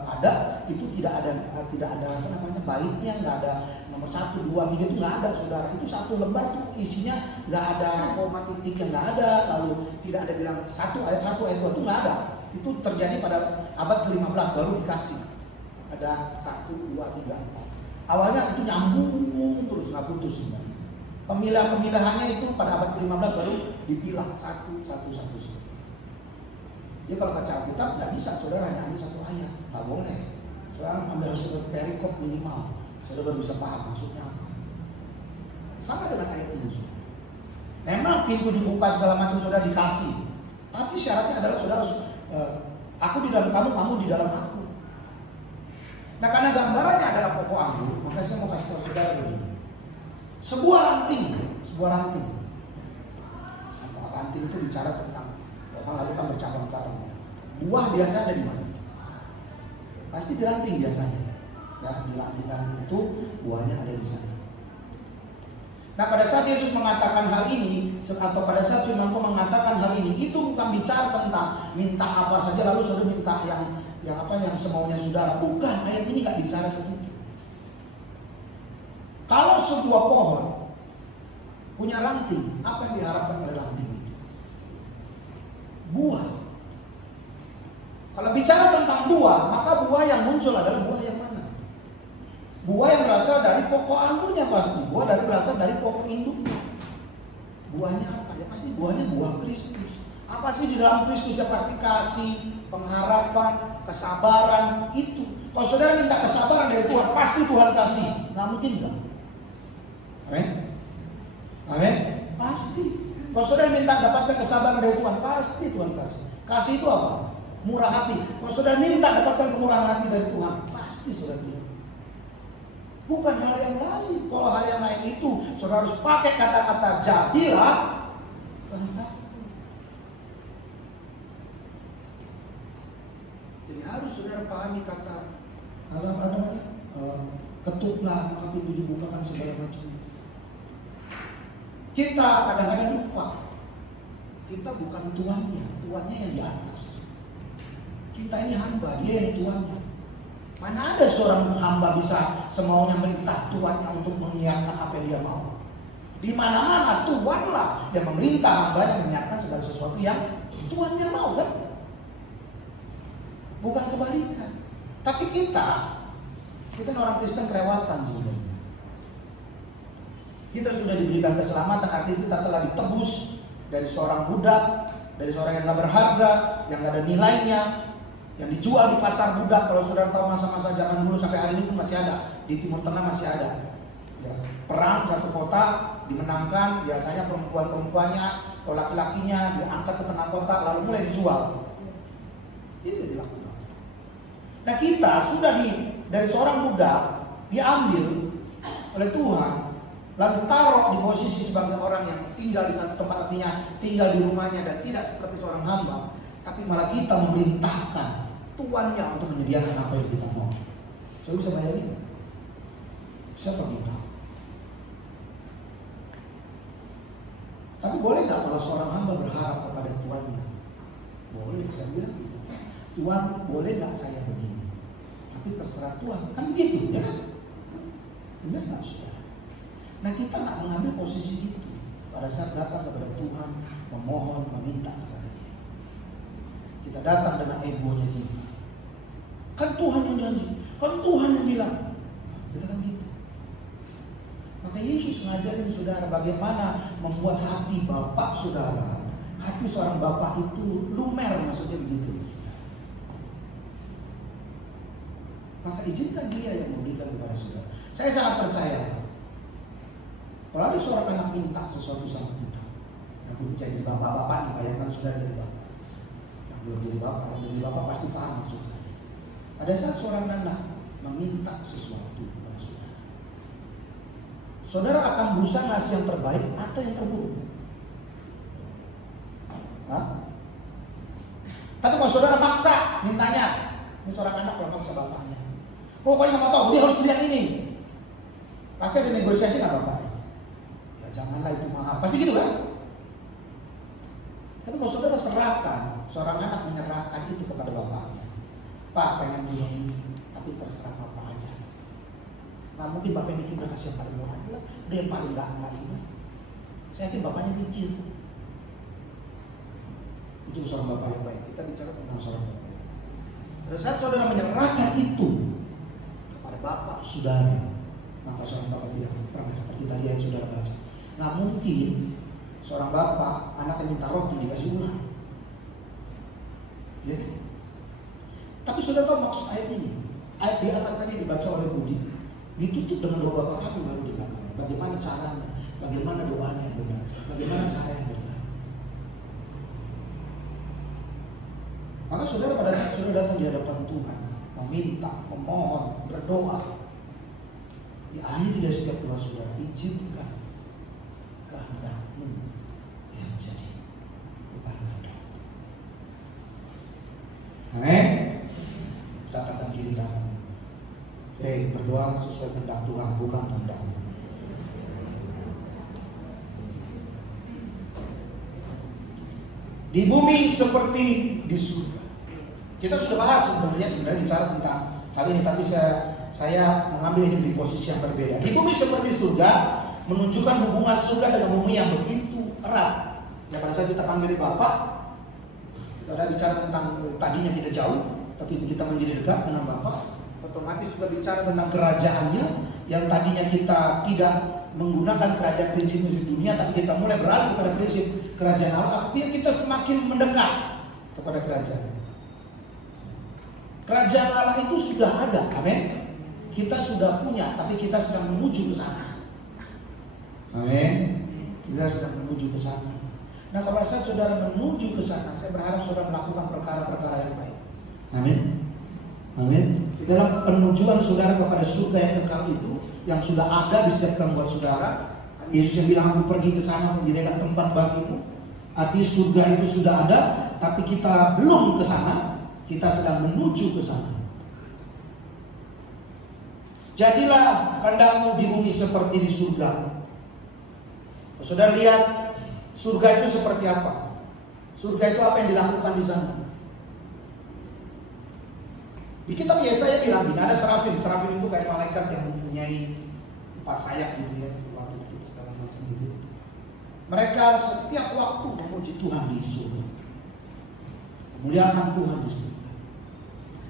ada, itu tidak ada apa namanya baiknya, nggak ada nomor 1, 2, 3 itu nggak ada saudara. Itu satu lembar tuh isinya nggak ada koma titiknya, nggak ada, lalu tidak ada bilang ayat 1 ayat 2 itu nggak ada. Itu terjadi pada abad ke-15 baru dikasih ada 1, 2, 3, 4. Awalnya itu nyambung terus nggak putus sebenarnya. Pemilahannya itu pada abad ke-15 baru dipilah satu. Jadi kalau baca Alkitab nggak bisa saudara hanya ambil satu ayat, nggak boleh. Saudara ambil satu perikop minimal, saudara baru bisa paham maksudnya apa. Sama dengan ayat ini. Memang pintu dibuka segala macam saudara dikasih, tapi syaratnya adalah saudara aku di dalam kamu, kamu di dalam aku. Nah karena gambarannya adalah pokok anggur, maka saya mau kasih tahu saudara begini. Sebuah ranting. Nah, ranting itu bicara tentang pohon lalu kan bercabang-cabangnya. Buah biasa ada di mana? Pasti di ranting biasanya. Ya, di ranting itu buahnya ada di sana. Nah pada saat Yesus mengatakan hal ini, atau pada saat firman Tuhan mengatakan hal ini, itu bukan bicara tentang minta apa saja lalu saudara minta yang semaunya saudara. Bukan, ayat ini nggak bicara begitu. Kalau sebuah pohon punya ranting, apa yang diharapkan oleh ranting itu? Buah. Kalau bicara tentang buah, maka buah yang muncul adalah buah yang mana? Buah yang berasal dari pokok anggurnya pasti. Buah berasal dari pokok induknya. Buahnya apa? Ya pasti buahnya buah Kristus. Apa sih di dalam Kristus? Ya pasti kasih, pengharapan, kesabaran, itu. Kalau saudara minta kesabaran dari Tuhan, pasti Tuhan kasih. Nah mungkin enggak. Amin. Pasti. Kalau saudara minta dapatkan kesabaran dari Tuhan, pasti Tuhan kasih. Kasih itu apa? Murah hati. Kalau saudara minta dapatkan kemurahan hati dari Tuhan, pasti saudara terima. Bukan hal yang lain. Kalau hal yang lain itu, saudara harus pakai kata-kata jadilah kehendakmu. Jadi harus saudara pahami kata ketuklah maka pintu dibukakan segala macam. Kita kadang-kadang lupa, kita bukan tuannya yang di atas. Kita ini hamba, dia yang tuannya. Mana ada seorang hamba bisa semaunya merintah tuannya untuk menyiapkan apa yang dia mau. Di mana-mana tuanlah yang memerintah hambanya menyiapkan segala sesuatu yang tuannya mau, kan? Bukan kebalikan. Tapi kita orang Kristen kelewatan juga. Kita sudah diberikan keselamatan, artinya kita telah ditebus dari seorang budak, dari seorang yang gak berharga, yang gak ada nilainya, yang dijual di pasar budak. Kalau saudara tahu masa-masa zaman dulu sampai hari ini pun masih ada, di Timur Tengah masih ada. Ya, perang satu kota dimenangkan, biasanya perempuan-perempuannya atau laki-lakinya diangkat ke tengah kota lalu mulai dijual. Itu yang dilakukan. Nah kita sudah dari seorang budak diambil oleh Tuhan, lalu taruh di posisi sebagai orang yang tinggal di satu tempat, artinya tinggal di rumahnya dan tidak seperti seorang hamba, tapi malah kita memerintahkan tuannya untuk menyediakan apa yang kita mau. Saya bisa bayangin? Siapa kita? Tapi boleh nggak kalau seorang hamba berharap kepada tuannya? Boleh, saya bilang gitu. Tuan, boleh nggak saya begini? Tapi terserah Tuhan, kan gitu ya kan? Benar nggak saudara? Nah kita nggak mengambil posisi itu pada saat datang kepada Tuhan, memohon, meminta kepada Dia. Kita datang dengan egonya kita. Kan Tuhan yang janji, kan Tuhan yang bilang. Kita kan gitu. Maka Yesus ngajarin saudara bagaimana membuat hati bapak saudara, hati seorang bapak itu lumer, maksudnya begitu. Maka izinkan Dia yang memberikan kepada saudara. Saya sangat percaya. Kalau ada seorang anak minta sesuatu sama kita, yang belum jadi bapak-bapak, bayangkan sudah jadi bapak. Yang belum jadi bapak pasti paham maksud saya. Pada saat seorang anak meminta sesuatu kepada saudara, saudara akan berusaha ngasih yang terbaik atau yang terburuk. Hah? Tapi kalau saudara maksa mintanya, ini seorang anak kalau maksa bapaknya, pokoknya nggak mau tahu, dia harus beli yang ini. Pasti ada negosiasi nggak bapaknya? Ya janganlah itu mahal. Pasti gitu kan? Tapi kalau saudara serahkan, seorang anak menyerahkan itu kepada bapaknya. Pak, pengen punya ini, tapi terserah bapak aja. Nah mungkin bapak mikir udah kasih yang paling murah aja lah, dia yang paling enggak ini. Saya yakin bapaknya mikir. Itu seorang bapak yang baik. Kita bicara tentang seorang bapak yang baik. Pada saat saudara menyerahkan itu kepada bapak saudara, maka seorang bapak tidak pernah seperti tadi yang saudara baca. Nggak mungkin seorang bapak anak yang minta roti dikasih uang. Ya. Tapi saudara tahu maksud ayat ini? Ayat di atas tadi dibaca oleh Budi, ditutup dengan doa bapak kami baru di belakang. Bagaimana caranya? Bagaimana doanya yang benar? Bagaimana cara yang benar? Maka saudara pada saat saudara datang di hadapan Tuhan, meminta, memohon, berdoa, di akhir dari setiap doa saudara, izinkan kehendak-Mu yang jadi, bukan kehendak. Amin. Katakan diri kamu, berdoa sesuai kehendak Tuhan, bukan kehendak-Mu. Di bumi seperti di surga. Kita sudah bahas sebenarnya bicara tentang hal ini, tapi saya mengambil ini di posisi yang berbeda. Di bumi seperti surga menunjukkan hubungan surga dengan bumi yang begitu erat. Ya pada saat kita panggil Bapak, kita ada bicara tentang tadinya kita jauh, tapi kita menjadi dekat dengan Bapak. Otomatis juga bicara tentang kerajaannya yang tadinya kita tidak menggunakan kerajaan prinsip-prinsip dunia, tapi kita mulai beralih kepada prinsip kerajaan Allah. Artinya kita semakin mendekat kepada kerajaan. Kerajaan Allah itu sudah ada, amin. Kita sudah punya, tapi kita sedang menuju ke sana. Amin. Kita sedang menuju ke sana. Nah, kalau saat saudara menuju ke sana, saya berharap saudara melakukan perkara-perkara yang baik. Amin. Amin. Di dalam penujuan saudara kepada surga yang kekal itu, yang sudah ada disiapkan buat saudara. Yesus yang bilang, aku pergi ke sana menyediakan tempat bagimu. Artinya surga itu sudah ada, tapi kita belum ke sana. Kita sedang menuju ke sana. Jadilah kehendak-Mu di bumi seperti di surga. Saudara lihat surga itu seperti apa? Surga itu apa yang dilakukan di sana? Di kitab Yesaya bilang ada serafim. Serafim itu kayak malaikat yang mempunyai 4 sayap gitu ya, waktu itu segala macam gitu. Mereka setiap waktu memuji Tuhan di surga, memuliakan Tuhan di surga.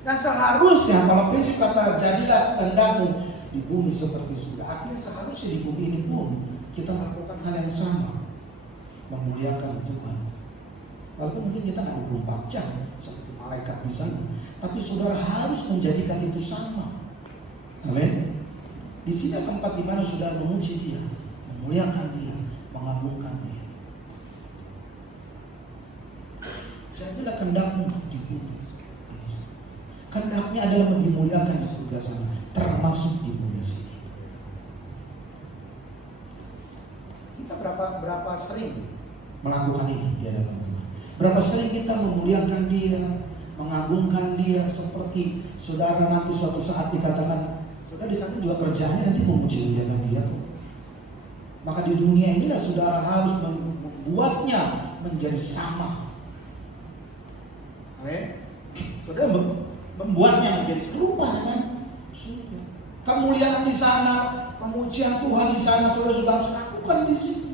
Nah seharusnya kalau prinsip kata jadilah kehendak-Mu di bumi seperti surga, artinya seharusnya di bumi ini pun kita melakukan hal yang sama, memuliakan Tuhan. Walaupun mungkin kita nggak 24 jam seperti malaikat di sana, tapi saudara harus menjadikan itu sama. Amin. Di sini tempat di mana saudara memuji Dia, memuliakan Dia, mengagungkan Dia. Jadilah kehendak-Mu di bumi. Kehendaknya adalah dimuliakan di surga sana, termasuk di bumi sini. Kita berapa sering melakukan ini di hadapan Tuhan? Berapa sering kita memuliakan Dia, mengagungkan Dia, seperti saudara nanti suatu saat dikatakan, saudara di sana juga kerjanya nanti memuji muliakan Dia. Maka di dunia inilah saudara harus membuatnya menjadi sama. Amin. Saudara membuatnya menjadi serupa dengan surga. Kemuliaan di sana, pemujian Tuhan di sana, saudara juga harus lakukan di sini.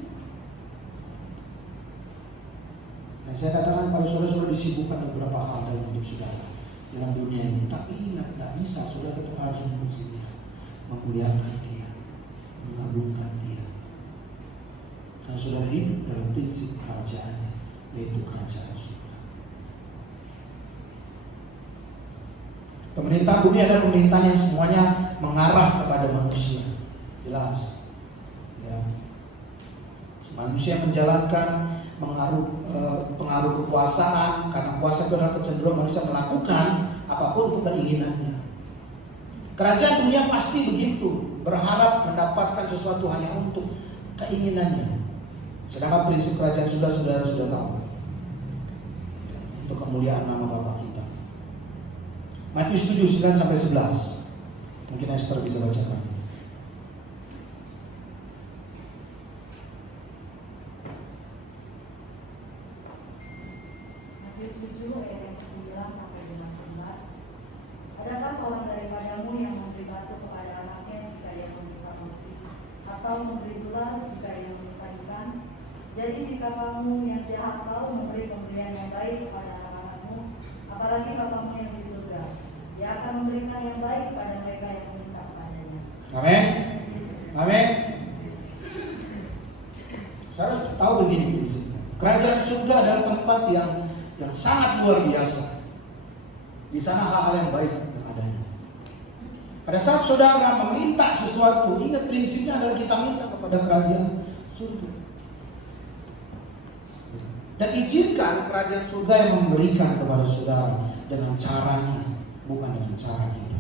Nah, saya katakan pada saudara disibukkan beberapa hal dalam hidup saudara dalam dunia ini, tapi ingat, nggak bisa, saudara tetap harus memuji Dia, memuliakan Dia, mengagungkan Dia. Karena saudara hidup dalam prinsip kerajaannya, yaitu kerajaan surga. Pemerintahan bumi adalah pemerintahan yang semuanya mengarah kepada manusia. Jelas. Ya. Manusia menjalankan pengaruh kekuasaan, karena kuasa itu adalah kecenderungan manusia melakukan apapun untuk keinginannya. Kerajaan dunia pasti begitu, berharap mendapatkan sesuatu hanya untuk keinginannya. Sedangkan prinsip kerajaan sudah tahu. Ya, untuk kemuliaan nama Bapa kita. Matius 7:9-11. Mungkin Esther bisa bacakan. kamu memberi jika ia berkaitan. Jadi jika kamu yang jahat tahu memberi pemberian yang baik kepada anak-anakmu, apalagi Bapamu yang di surga, Dia akan memberikan yang baik kepada mereka yang meminta kepadanya. Amin. Amin. Saya harus tahu begini prinsipnya. Kerajaan surga adalah tempat yang sangat luar biasa. Di sana hal-hal yang baik yang adanya. Pada saat saudara meminta sesuatu, ingat prinsipnya adalah kita minta kepada kerajaan surga. Dan izinkan kerajaan surga yang memberikan kepada saudara dengan caranya, bukan dengan cara kita.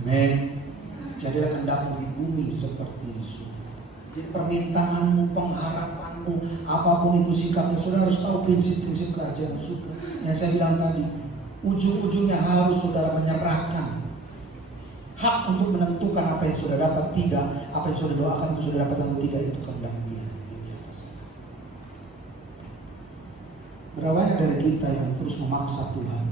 Amin. Jadilah kehendakmu di bumi seperti di surga. Jadi permintaanmu, pengharapanmu, apapun itu sikapnya, saudara harus tahu prinsip-prinsip kerajaan surga. Yang saya bilang tadi, ujung-ujungnya harus saudara menyerahkan hak untuk menentukan apa yang sudah dapat, tidak, apa yang sudah doakan itu sudah dapat atau tidak, itu kehendak Dia. Berapa banyak dari kita yang terus memaksa Tuhan?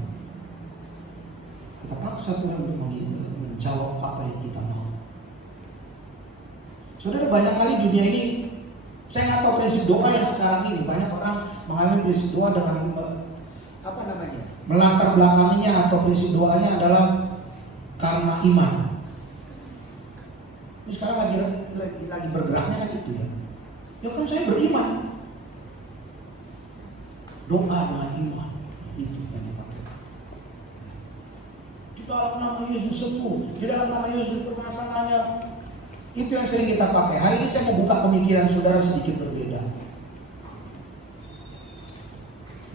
Kita paksa Tuhan untuk menjawab apa yang kita mau. Saudara, banyak kali dunia ini, saya nggak tahu prinsip doa yang sekarang ini. Banyak orang mengambil prinsip doa dengan melatar belakanginya atau prinsip doanya adalah karena iman. Ini sekarang lagi bergeraknya kan itu ya. Ya kan saya beriman. Doa dengan iman itu yang dipakai. Di dalam nama Yesus sembuh, di dalam nama Yesus permasalahannya. Itu yang sering kita pakai. Hari ini saya mau buka pemikiran saudara sedikit berbeda.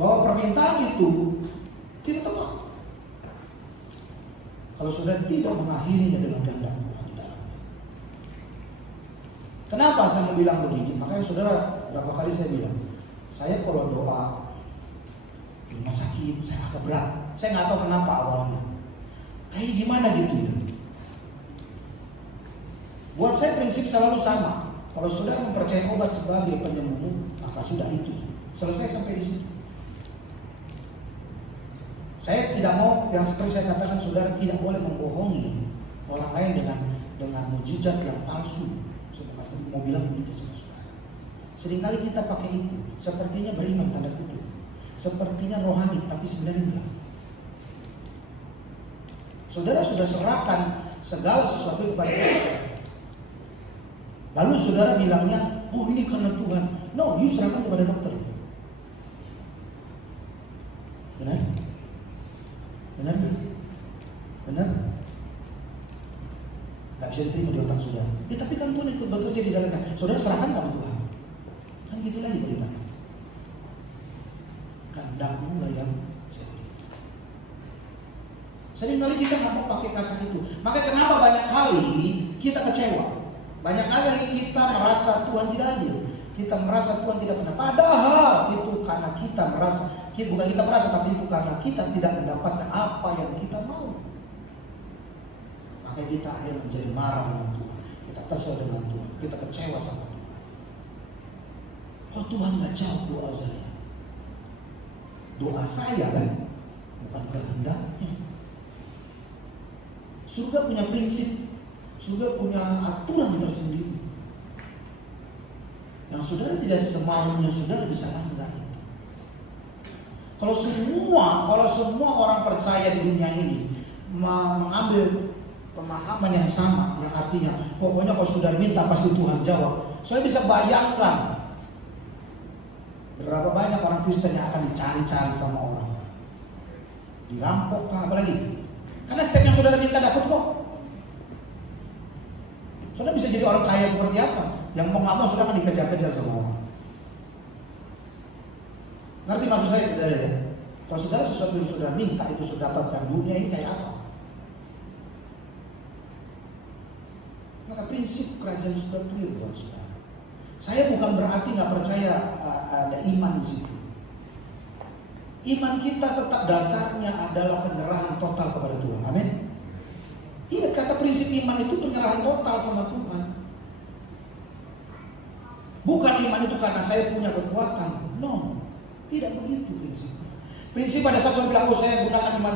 Bahwa permintaan itu tidak tepat kalau saudara tidak mengakhirinya dengan kehendak Tuhan di dalamnya. Kenapa saya mau bilang begini? Makanya saudara, berapa kali saya bilang, saya kalau doa di rumah sakit, saya agak berat. Saya nggak tahu kenapa awalnya. Kayak gimana gitu ya. Buat saya prinsip selalu sama. Kalau saudara mempercayai obat sebagai penyembuh, maka sudah itu. Selesai sampai di situ. Saya tidak mau, yang seperti saya katakan, saudara tidak boleh membohongi orang lain dengan mujizat yang palsu. Saya mau bilang begitu sama saudara. Seringkali kita pakai itu, sepertinya beriman tanda kutip, sepertinya rohani, tapi sebenarnya enggak. Saudara sudah serahkan segala sesuatu kepada Tuhan. Lalu saudara bilangnya, oh ini karena Tuhan. No, you serahkan kepada dokter. Benar? Benar? Benar? Gak bisa diterima di otak saudara. Tapi kan Tuhan ikut bekerja di dalamnya. Saudara serahkan kepada Tuhan. Kan gitu lagi beritanya. Kehendakmu lah yang sering kali kita nggak mau pakai kata itu. Maka kenapa banyak kali kita kecewa? Banyak kali kita merasa Tuhan tidak adil. Kita merasa Tuhan tidak benar. Padahal itu karena kita merasa, bukan kita merasa, tapi itu karena kita tidak mendapatkan apa yang kita mau. Maka kita akhirnya menjadi marah dengan Tuhan. Kita kesal dengan Tuhan. Kita kecewa sama Tuhan. Kok Tuhan nggak jawab doa saya? Doa saya kan, bukan kehendaknya. Surga punya prinsip, surga punya aturan tersendiri. Yang saudara tidak semaunya saudara bisa langgar itu. Kalau semua orang percaya di dunia ini mengambil pemahaman yang sama, yang artinya pokoknya kalau saudara minta pasti Tuhan jawab. Saya bisa bayangkan berapa banyak orang Kristen yang akan dicari-cari sama orang, dirampok kah, apalagi. Karena setiap yang saudara minta dapat kok. Saudara bisa jadi orang kaya seperti apa? Yang mau nggak mau saudara akan dikejar-kejar sama orang. Ngerti maksud saya saudara ya? Kalau saudara sesuatu yang saudara minta itu sudah dapatkan, dunia ini kayak apa? Maka prinsip kerajaan sudah clear buat saudara. Saya bukan berarti nggak percaya ada iman di situ. Iman kita tetap dasarnya adalah penyerahan total kepada Tuhan. Amin. Ingat kata prinsip iman itu penyerahan total sama Tuhan. Bukan iman itu karena saya punya kekuatan. No, tidak begitu prinsipnya. Prinsip pada saat saya bilang, oh saya gunakan iman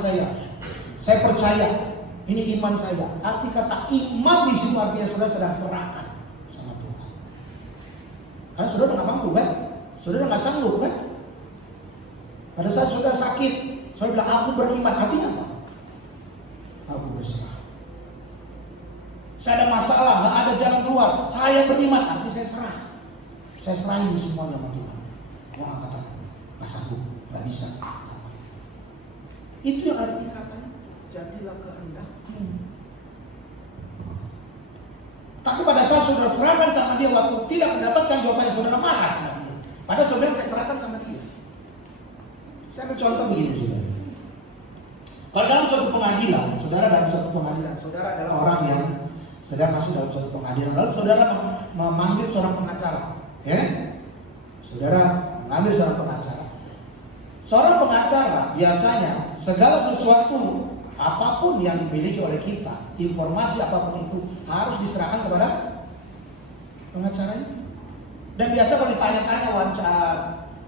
saya percaya. Ini iman saya. Arti kata iman di situ artinya saudara sedang serahkan sama Tuhan. Karena saudara nggak mampu kan? Saudara nggak sanggup kan? Pada saat saudara sakit, saudara bilang aku beriman. Artinya apa? Aku berserah. Saya ada masalah, nggak ada jalan keluar. Saya beriman, arti saya serah. Saya serahin semuanya sama Tuhan. Wah katakan, nggak sanggup, nggak bisa. Itu yang arti katanya. Jadilah kehendak. Tapi pada saat saudara serahkan sama dia waktu tidak mendapatkan jawabannya, saudara marah sama dia. Padahal saudara saya serahkan sama dia. Saya ambil contoh begini saudara. Kalau dalam suatu pengadilan, saudara adalah orang yang sedang masuk dalam suatu pengadilan, lalu saudara memanggil seorang pengacara, ya? Saudara mengambil seorang pengacara. Seorang pengacara biasanya segala sesuatu apapun yang dimiliki oleh kita, informasi apapun itu harus diserahkan kepada pengacara itu. Dan biasa kalau ditanya-tanya wawancara,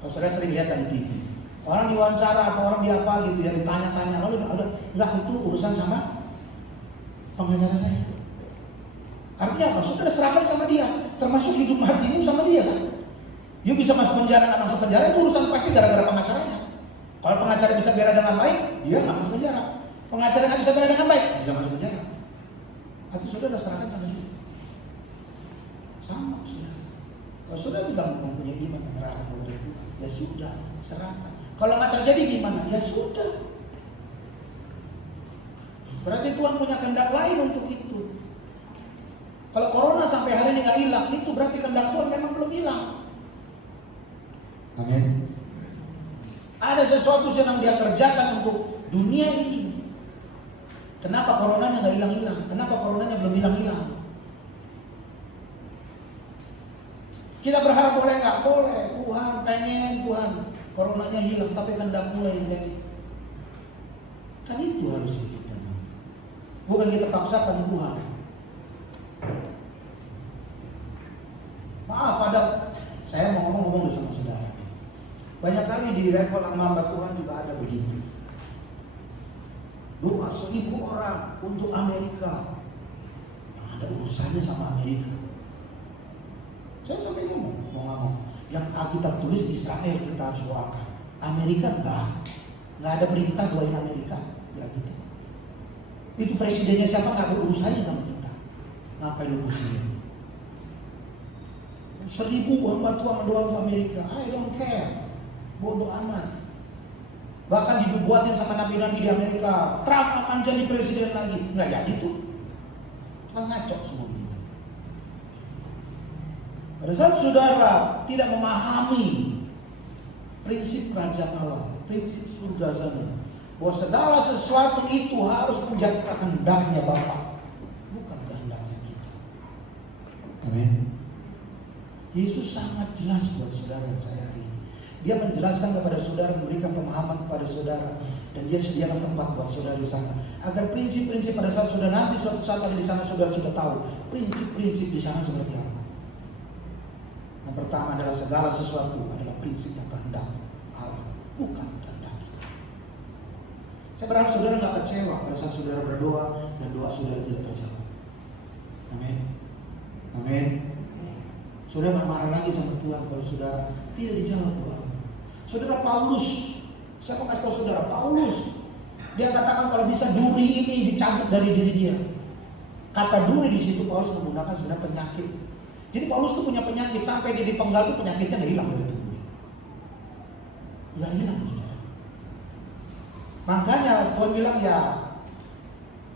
saudara sering lihat di TV, orang diwawancara atau orang diapa gitu ya, ditanya-tanya, lalu enggak, itu urusan sama pengacara saya. Artinya apa? Saudara serahkan sama dia, termasuk hidup matimu sama dia kan. Dia bisa masuk penjara, nggak masuk penjara itu urusan pasti gara-gara pengacaranya. Kalau pengacara bisa bela dengan baik, dia nggak masuk penjara. Pengacara nggak bisa bela dengan baik, bisa masuk penjara. Atau saudara serahkan sama dia. Sama saudara. Kalau saudara bilang mempunyai iman menyerahkan kepada Tuhan, ya sudah serahkan. Kalau nggak terjadi gimana? Ya sudah. Berarti Tuhan punya kehendak lain untuk itu. Kalau corona sampai hari ini nggak hilang, itu berarti kehendak Tuhan memang belum hilang. Amin. Ada sesuatu yang dia kerjakan untuk dunia ini. Kenapa coronanya nggak hilang-hilang? Kenapa coronanya belum hilang-hilang? Kita berharap boleh nggak? Boleh. Tuhan pengen coronanya hilang, tapi kehendak mulai yang jadi. Kan itu harus kita. Bukan kita paksakan Tuhan. Maaf, saya mau ngomong sama saudara. Banyak kali di level hamba Tuhan juga ada begitu. Doa 1.000 orang untuk Amerika, yang ada urusannya sama Amerika. Saya sampai mau ngomong, yang Alkitab tulis di Israel kita harus doakan. Amerika nggak ada perintah doain Amerika. Ya gitu. Itu presidennya siapa nggak berurusannya sama kita. Ngapain lu pusingin? 1.000 hamba Tuhan mendoa untuk Amerika. I don't care. Bodoh amat. Bahkan dibuatin sama nabi-nabi di Amerika, Trump akan jadi presiden lagi. Nggak jadi tuh. Kan ngaco semua gitu. Pada saat saudara tidak memahami prinsip kerajaan Allah, prinsip surga sana, bahwa segala sesuatu itu harus menjadi kehendaknya Bapa, bukan kehendaknya kita. Amin. Yesus sangat jelas buat saudara dan saya hari ini. Dia menjelaskan kepada saudara, memberikan pemahaman kepada saudara, dan dia sediakan tempat buat saudara di sana. Agar prinsip-prinsip pada saat saudara nanti suatu saat ada di sana, saudara sudah tahu prinsip-prinsip di sana seperti apa. Yang pertama adalah segala sesuatu adalah prinsip dan kehendak Allah, bukan kehendak kita. Saya berharap saudara nggak kecewa pada saat saudara berdoa dan doa saudara tidak terjawab. Amin. Amin. Saudara nggak marah lagi sama Tuhan kalau saudara tidak dijawab doa. Saudara Paulus, saya mau kasih tahu saudara Paulus, dia katakan kalau bisa duri ini dicabut dari diri dia. Kata duri di situ Paulus menggunakan sebenarnya penyakit. Jadi Paulus tuh punya penyakit sampai dia dipenggal tuh penyakitnya nggak hilang dari tubuhnya. Nggak hilang saudara. Makanya Tuhan bilang ya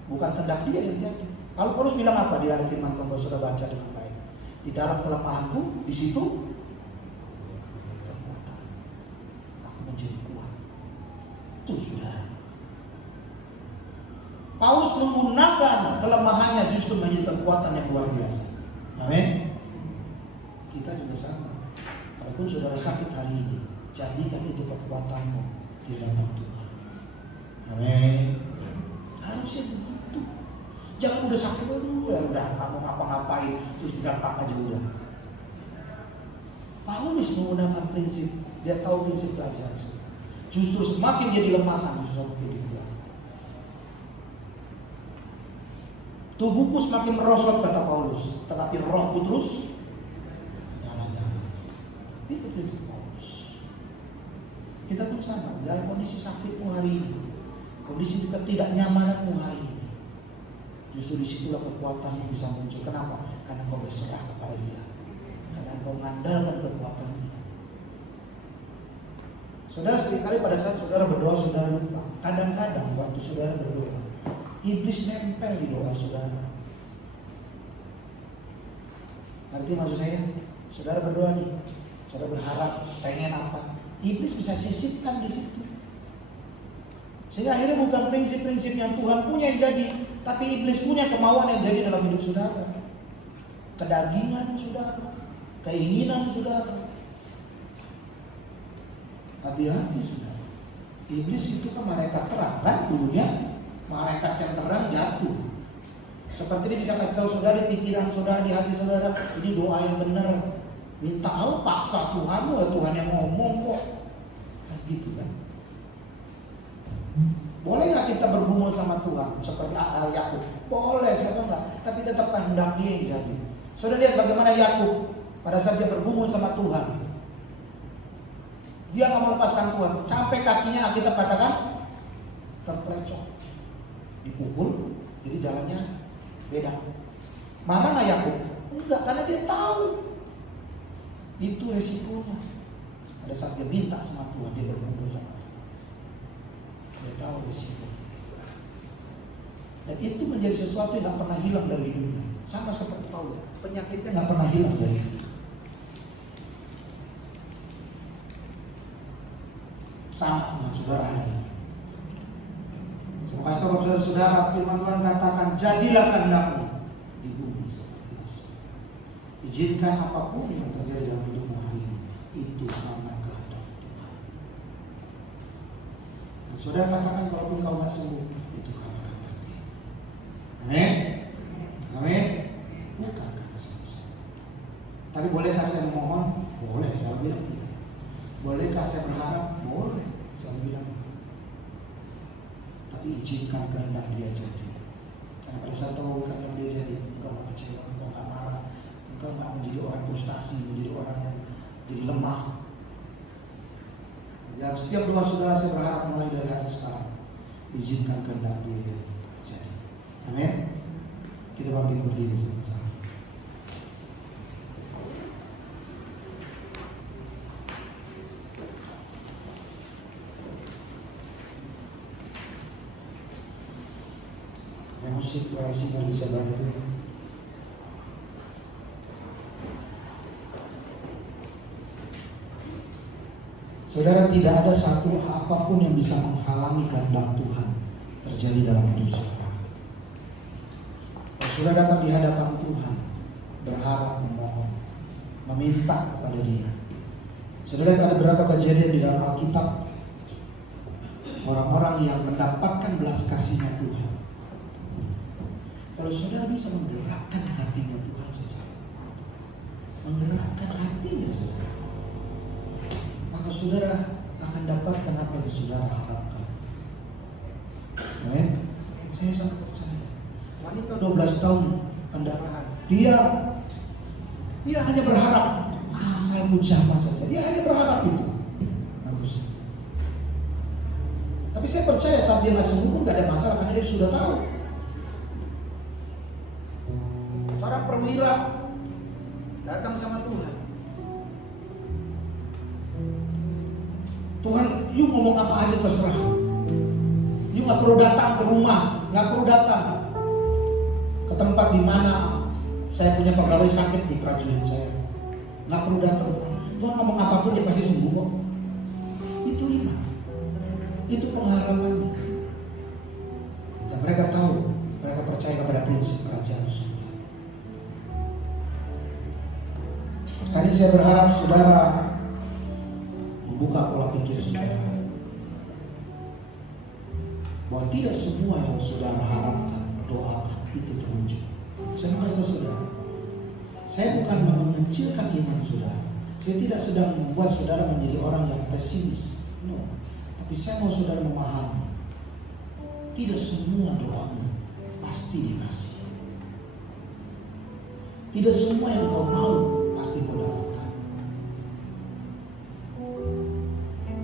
bukan kehendak dia yang jadi. Lalu Paulus bilang apa di ayat firman Tuhan, saudara baca dengan baik. Di dalam kelemahanku, di situ kekuatan. Aku menjadi kuat. Itu saudara. Paulus menggunakan kelemahannya justru menjadi kekuatan yang luar biasa. Amin. Kita juga sama. Walaupun saudara sakit hari ini, jadikan itu kekuatanmu di dalam Tuhan. Amin. Harusnya begitu. Jangan udah sakit dulu ya udah kamu ngapa-ngapain terus gampang aja udah. Paulus menggunakan prinsip, dia tahu prinsip belajar. Justru semakin dia dilemahkan, justru semakin dia kuat. Tubuhku semakin merosot, kata Paulus, tetapi rohku terus nyala-nyala. Itu prinsip Paulus. Kita pun sama, dalam kondisi sakitmu hari ini, kondisi ketidaknyamananmu hari ini, justru disitulah kekuatanmu bisa muncul. Kenapa? Karena kau berserah kepada Dia, karena kau mengandalkan kekuatan Dia. Saudara, seringkali pada saat saudara berdoa, saudara lupa. Kadang-kadang waktu saudara berdoa, iblis nempel di doa saudara. Arti maksud saya, saudara berdoa nih, saudara berharap pengen apa, iblis bisa sisipkan di situ. Sehingga akhirnya bukan prinsip-prinsip yang Tuhan punya yang jadi, tapi iblis punya kemauan yang jadi dalam hidup saudara. Kedagingan saudara, keinginan saudara. Hati-hati saudara. Iblis itu kan malaikat terang kan dulunya. Malaikat yang terang jatuh. Seperti ini bisa kasih tahu saudara di pikiran saudara, di hati saudara, ini doa yang benar. Minta Allah paksa Tuhan, Tuhan yang ngomong kok. Nah, gitu kan. Boleh nggak kita bergumul sama Tuhan seperti Yakub? Boleh, siapa enggak? Tapi tetap kehendak Dia yang jadi. Saudara lihat bagaimana Yakub pada saat dia bergumul sama Tuhan. Dia nggak melepaskan Tuhan, sampai kakinya kita katakan terpelecok, dipukul, jadi jalannya beda. Marah nggak Yakub? Enggak, karena dia tahu itu resikonya. Pada saat dia minta sama Tuhan, dia bergumul sama Tuhan. Dia tahu resiko. Dan itu menjadi sesuatu yang nggak pernah hilang dari hidupnya. Sama seperti Paulus, penyakitnya nggak pernah hilang dari hidup. Sama dengan saudara hari ini. Pastor saudara, firman Tuhan katakan, jadilah kehendakmu di bumi seperti di surga. Izinkan apapun yang terjadi dalam hidupmu hari ini, itu karena kehendak Tuhan. Dan saudara katakan, walaupun kau nggak sembuh, itu karena kehendak Dia. Amin. Amin. Bukan karena sembuh. Tapi bolehkah saya memohon? Boleh, saya bilang tidak. Bolehkah saya berharap? Boleh, saya bilang. Tapi izinkan kehendak Dia jadi. Karena pada saat tahu kehendak Dia jadi, engkau nggak kecewa, engkau nggak marah, engkau nggak menjadi orang frustasi, menjadi orang yang jadi lemah. Ya, setiap doa saudara saya berharap mulai dari hari sekarang, izinkan kehendak Dia jadi. Amin. Kita bangkit berdiri sama-sama. Musik yang bisa bantu. Saudara, tidak ada satu apapun yang bisa menghalangi kehendak Tuhan terjadi dalam hidup saudara. Kalau saudara datang di hadapan Tuhan, berharap, memohon, meminta kepada Dia. Saudara, ada berapa kejadian di dalam Alkitab orang-orang yang mendapatkan belas kasih-Nya Tuhan. Kalau saudara bisa menggerakkan hatinya Tuhan saja, menggerakkan hatinya saja, maka saudara akan dapatkan apa yang saudara harapkan. Amin. Saya sangat percaya. Wanita 12 tahun pendarahan, dia hanya berharap, saya pun sama saja. Dia hanya berharap itu. Bagus. Tapi saya percaya saat dia nggak sembuh pun nggak ada masalah karena dia sudah tahu. Seorang perwira datang sama Tuhan. Tuhan, you ngomong apa aja terserah. You nggak perlu datang ke rumah, nggak perlu datang ke tempat di mana saya punya pegawai sakit di prajurit saya. Nggak perlu datang. Tuhan ngomong apapun dia pasti sembuh kok. Itu iman. Itu pengharapannya. Dan mereka tahu, mereka percaya kepada prinsip kerajaan surga. Kali saya berharap saudara membuka pola pikir saudara, bahwa tidak semua yang saudara harapkan, doakan itu terwujud. Saya mau kasih tahu saudara, saya bukan mengecilkan iman saudara. Saya tidak sedang membuat saudara menjadi orang yang pesimis. No. Tapi saya mau saudara memahami, tidak semua doamu pasti dikasih. Tidak semua yang kau mau pasti kau dapatkan.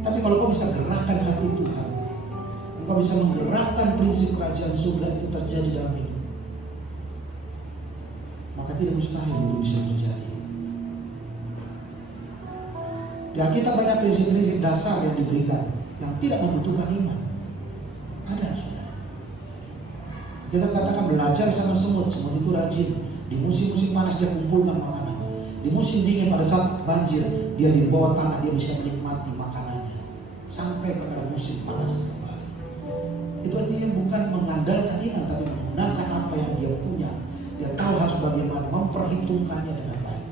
Tapi kalau kau bisa gerakkan hati Tuhan, kau bisa menggerakkan prinsip kerajaan surga itu terjadi dalam hidup, maka tidak mustahil itu bisa terjadi. Ya, kita banyak prinsip-prinsip dasar yang diberikan yang tidak membutuhkan iman. Ada, saudara. Kita katakan belajar sama semut itu rajin. Di musim-musim panas dia kumpulkan makanan. Di musim dingin pada saat banjir dia di bawah tanah, dia bisa menikmati makanannya sampai pada musim panas kembali. Itu artinya bukan mengandalkan iman, tapi menggunakan apa yang dia punya. Dia tahu harus bagaimana memperhitungkannya dengan baik.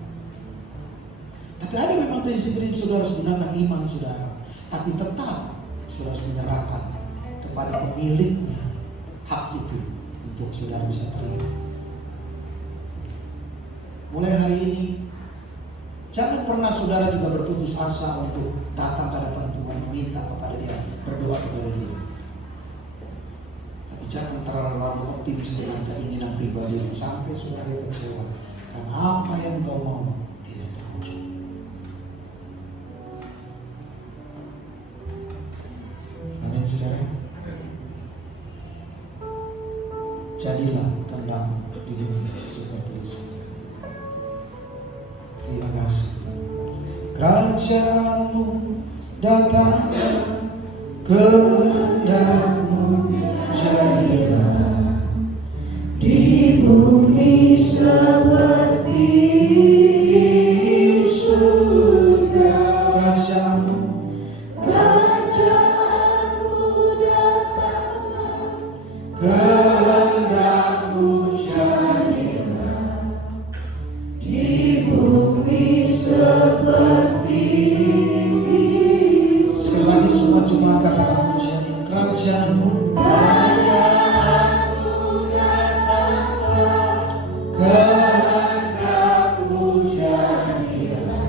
Tapi ada memang prinsip-prinsip saudara harus gunakan iman saudara, tapi tetap saudara harus menyerahkan kepada pemiliknya hak itu untuk saudara bisa terima. Mulai hari ini, jangan pernah saudara juga berputus asa untuk datang ke hadapan Tuhan, meminta kepada Dia, berdoa kepada Dia. Tapi jangan terlalu optimis dengan keinginan pribadi sampai saudara kecewa. Karena apa yang kau mau tidak terwujud. Amin saudara. Jadilah kehendak di dunia seperti di surga. Terima kasih. Kerajaan-Mu datang, kehendak-Mu jadilah di bumi seperti di surga. Kerajaan-Mu datang, kehendak-Mu jadilah di bumi seperti di surga. Sekali lagi semua jemaat katakan pujian, kerajaan-Mu kehendak-Mu jadilah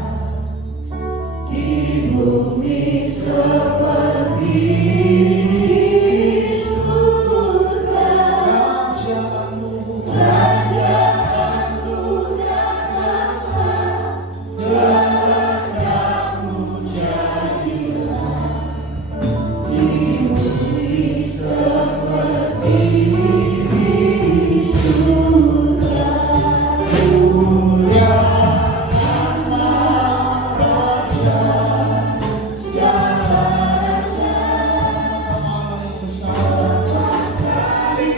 di bumi seperti di surga. Kerajaan-Mu kehendak-Mu jadilah di bumi seperti di surga. Muliakanlah Raja segala raja, berkuasa di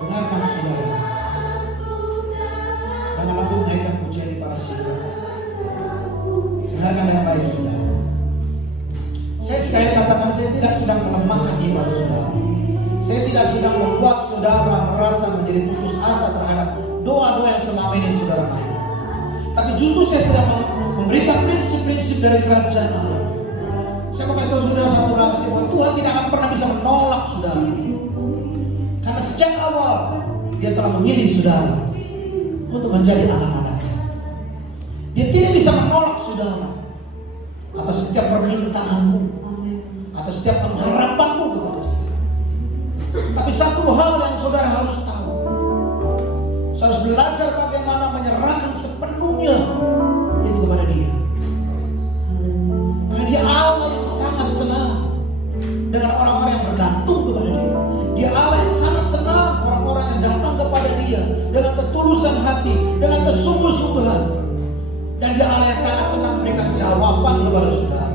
Dengarkan saudara, dengan lembut naikkan pujian di para sikap. Dengarkan dengan baik saudara. Saya sekali katakan, saya tidak sedang melemahkan iman saudara. Saya tidak sedang membuat saudara merasa menjadi putus asa terhadap doa-doa yang selama ini saudara lakukan. Tapi justru saya sedang memberikan prinsip-prinsip dari kerajaan Allah. Saya mau kasih tahu saudara satu rahasia, bahwa Tuhan tidak akan pernah bisa menolak saudara. Karena sejak awal Dia telah memilih saudara untuk menjadi anak-anaknya. Dia tidak bisa menolak saudara atas setiap permintaanmu, atas setiap pengharapanmu kepada Dia. Tapi satu hal yang saudara harus tahu, saudara harus belajar bagaimana menyerahkan sepenuhnya itu kepada Dia. Karena Dia Allah yang sangat senang dengan orang-orang yang bergantung kepada Dia. Dia Allah yang sangat senang orang-orang yang datang kepada Dia dengan ketulusan hati, dengan kesungguh-sungguhan. Dan Dia Allah yang sangat senang memberikan jawaban kepada saudara.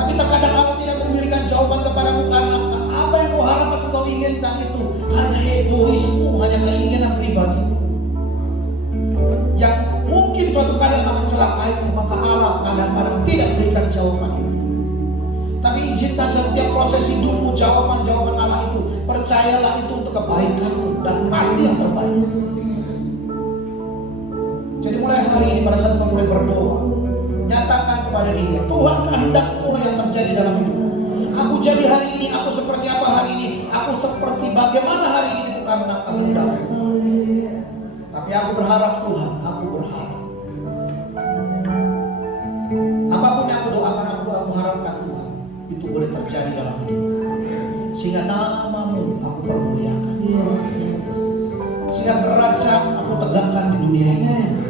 Tapi terkadang Allah tidak memberikan jawaban kepadamu karena apa yang kau harapkan, kau inginkan itu hanya egoismu, hanya keinginan pribadi yang mungkin suatu kali akan mencelakaimu. Maka Allah kadang-kadang tidak memberikan jawaban itu. Tapi izinkan setiap proses hidupmu, jawaban-jawaban Allah itu, percayalah itu untuk kebaikanmu dan pasti yang terbaik. Jadi mulai hari ini pada saat kamu berdoa, nyatakan kepada Dia, Tuhan kehendak-Mu yang terjadi dalam hidupmu. Aku jadi hari ini, aku seperti apa hari ini, aku seperti bagaimana hari ini, itu karena kehendak-Mu. Tapi aku berharap Tuhan, aku berharap apapun yang aku doakan, aku harapkan Tuhan itu boleh terjadi dalam hidupku, sehingga nama-Mu aku permuliakan, sehingga kerajaan aku tegakkan di dunia ini.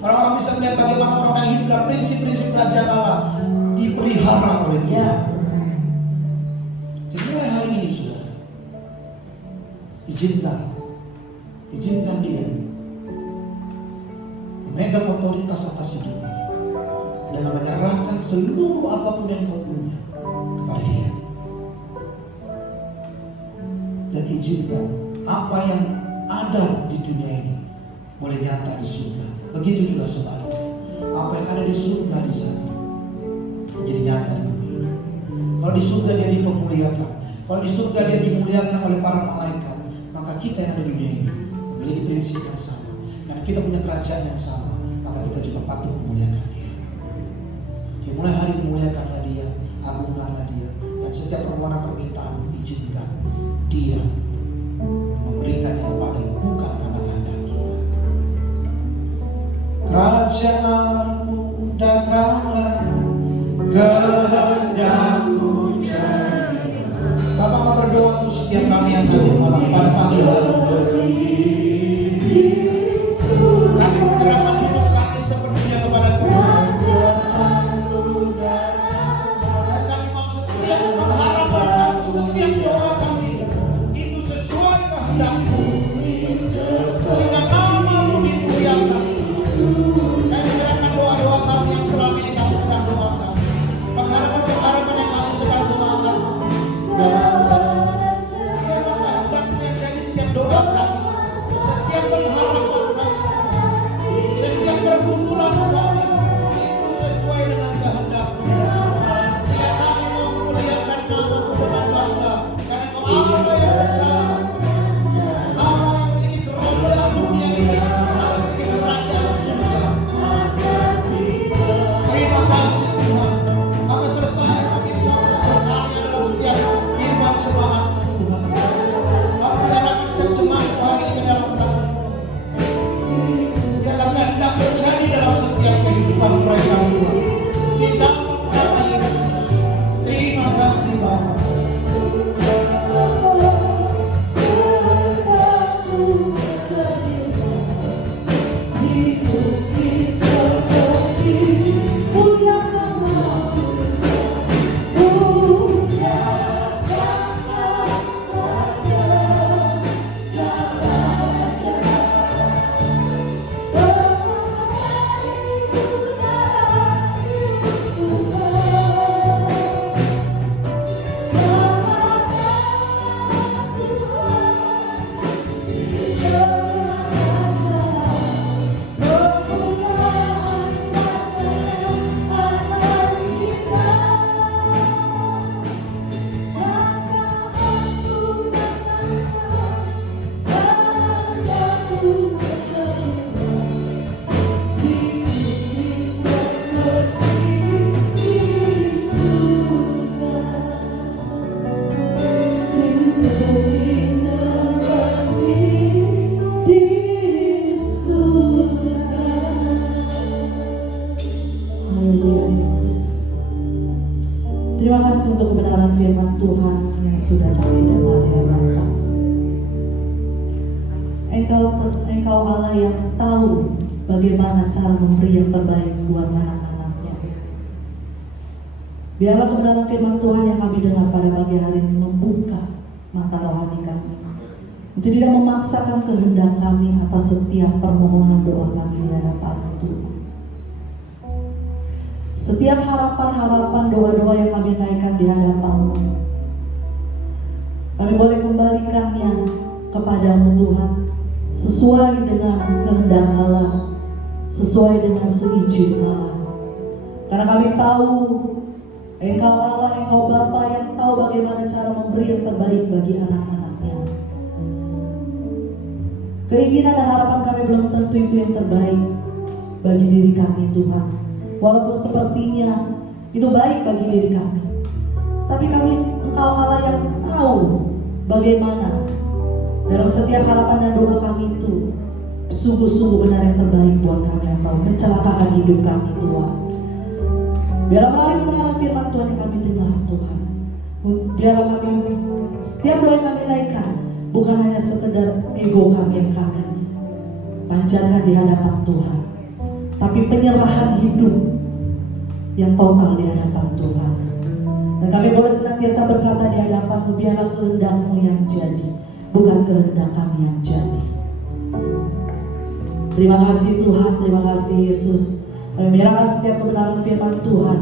Orang-orang bisa melihat bagaimana orang yang hidup dalam prinsip-prinsip kerajaan Allah dipelihara oleh Tuhan. Jadi mulai hari ini saudara, izinkan Dia memegang otoritas atas hidup dengan menyerahkan seluruh apapun yang kau punya kepada Dia. Dan izinkan apa yang ada di dunia ini boleh nyata di surga. Begitu juga sebaliknya, apa yang ada di surga di sana menjadi nyata di bumi ini. Kalau di surga Dia dipermuliakan, kalau di surga Dia dimuliakan oleh para malaikat, maka kita yang ada di dunia ini memiliki prinsip yang sama. Karena kita punya kerajaan yang sama, maka kita juga patut memuliakan Dia. Dia mulai hari memuliakanlah Dia, agungkanlah Dia, dan setiap permohonan permintaan izinkan Dia memberikan yang paling bukan karena kehendak kita. Kerajaan-Mu datanglah, kehendak-Mu jadi. Bapak mau berdoa untuk setiap kami yang hadir malam pada pagi hari. Kami menyerahkan hidup kami sepenuhnya kepada Tuhan. Dan kami mau setiap mengharapkan setiap doa kami itu sesuai kehendak-Mu, sehingga nama-Mu dimuliakan. Dan menyerahkan doa-doa kami yang selama ini kami sedang doakan, pengharapan-pengharapan yang kami sedang doakan. Setiap doa kami, setiap pengharapan kami, setiap pergumulan kami itu sesuai dengan kehendak-Mu. Sehingga kami mau memuliakan nama-Mu dengan bangga, karena Engkau Allah yang besar, Allah yang memiliki kerajaan dunia ini, Allah yang memiliki kerajaan surga. Terima kasih Tuhan. Kami selesai bagi semua persoalan kami adalah setiap firman semangat Tuhan. Kami menyerahkan setiap jemaat hari ini ke dalam tangan. Biarlah kehendak terjadi dalam setiap kehidupan mereka Tuhan. Kita nama Yesus. Terima kasih Bapa. Terima kasih untuk kebenaran firman Tuhan yang sudah kami dengar ya Bapa. Engkau Allah yang tahu bagaimana cara memberi yang terbaik buat anak-anaknya. Biarlah kebenaran firman Tuhan yang kami dengar pada pagi hari ini membuka mata rohani kami, untuk tidak memaksakan kehendak kami atas setiap permohonan doa kami di hadapan Tuhan. Setiap harapan-harapan doa-doa yang kami naikkan di hadapan-Mu, kami boleh kembalikannya kepadamu Tuhan, sesuai dengan kehendak Allah, sesuai dengan seizin Allah. Karena kami tahu Engkau Allah, Engkau Bapa yang tahu bagaimana cara memberi yang terbaik bagi anak-anaknya. Keinginan dan harapan kami belum tentu itu yang terbaik bagi diri kami Tuhan. Walaupun sepertinya itu baik bagi diri kami, tapi kami Engkau Allah yang tahu bagaimana dalam setiap harapan dan doa kami itu sungguh-sungguh benar yang terbaik buat kami, yang tahu mencelakakan hidup kami Tuhan. Biarlah melalui kebenaran firman Tuhan yang kami dengar Tuhan, biarlah kami setiap doa yang kami naikkan bukan hanya sekedar ego kami yang kami panjatkan di hadapan Tuhan, tapi penyerahan hidup yang total di hadapan Tuhan. Dan kami boleh senantiasa berkata di hadapan-Mu, biarlah kehendak-Mu yang jadi, bukan kehendak kami yang jadi. Terima kasih Tuhan, terima kasih Yesus. Kami menyerahkan setiap kebenaran firman Tuhan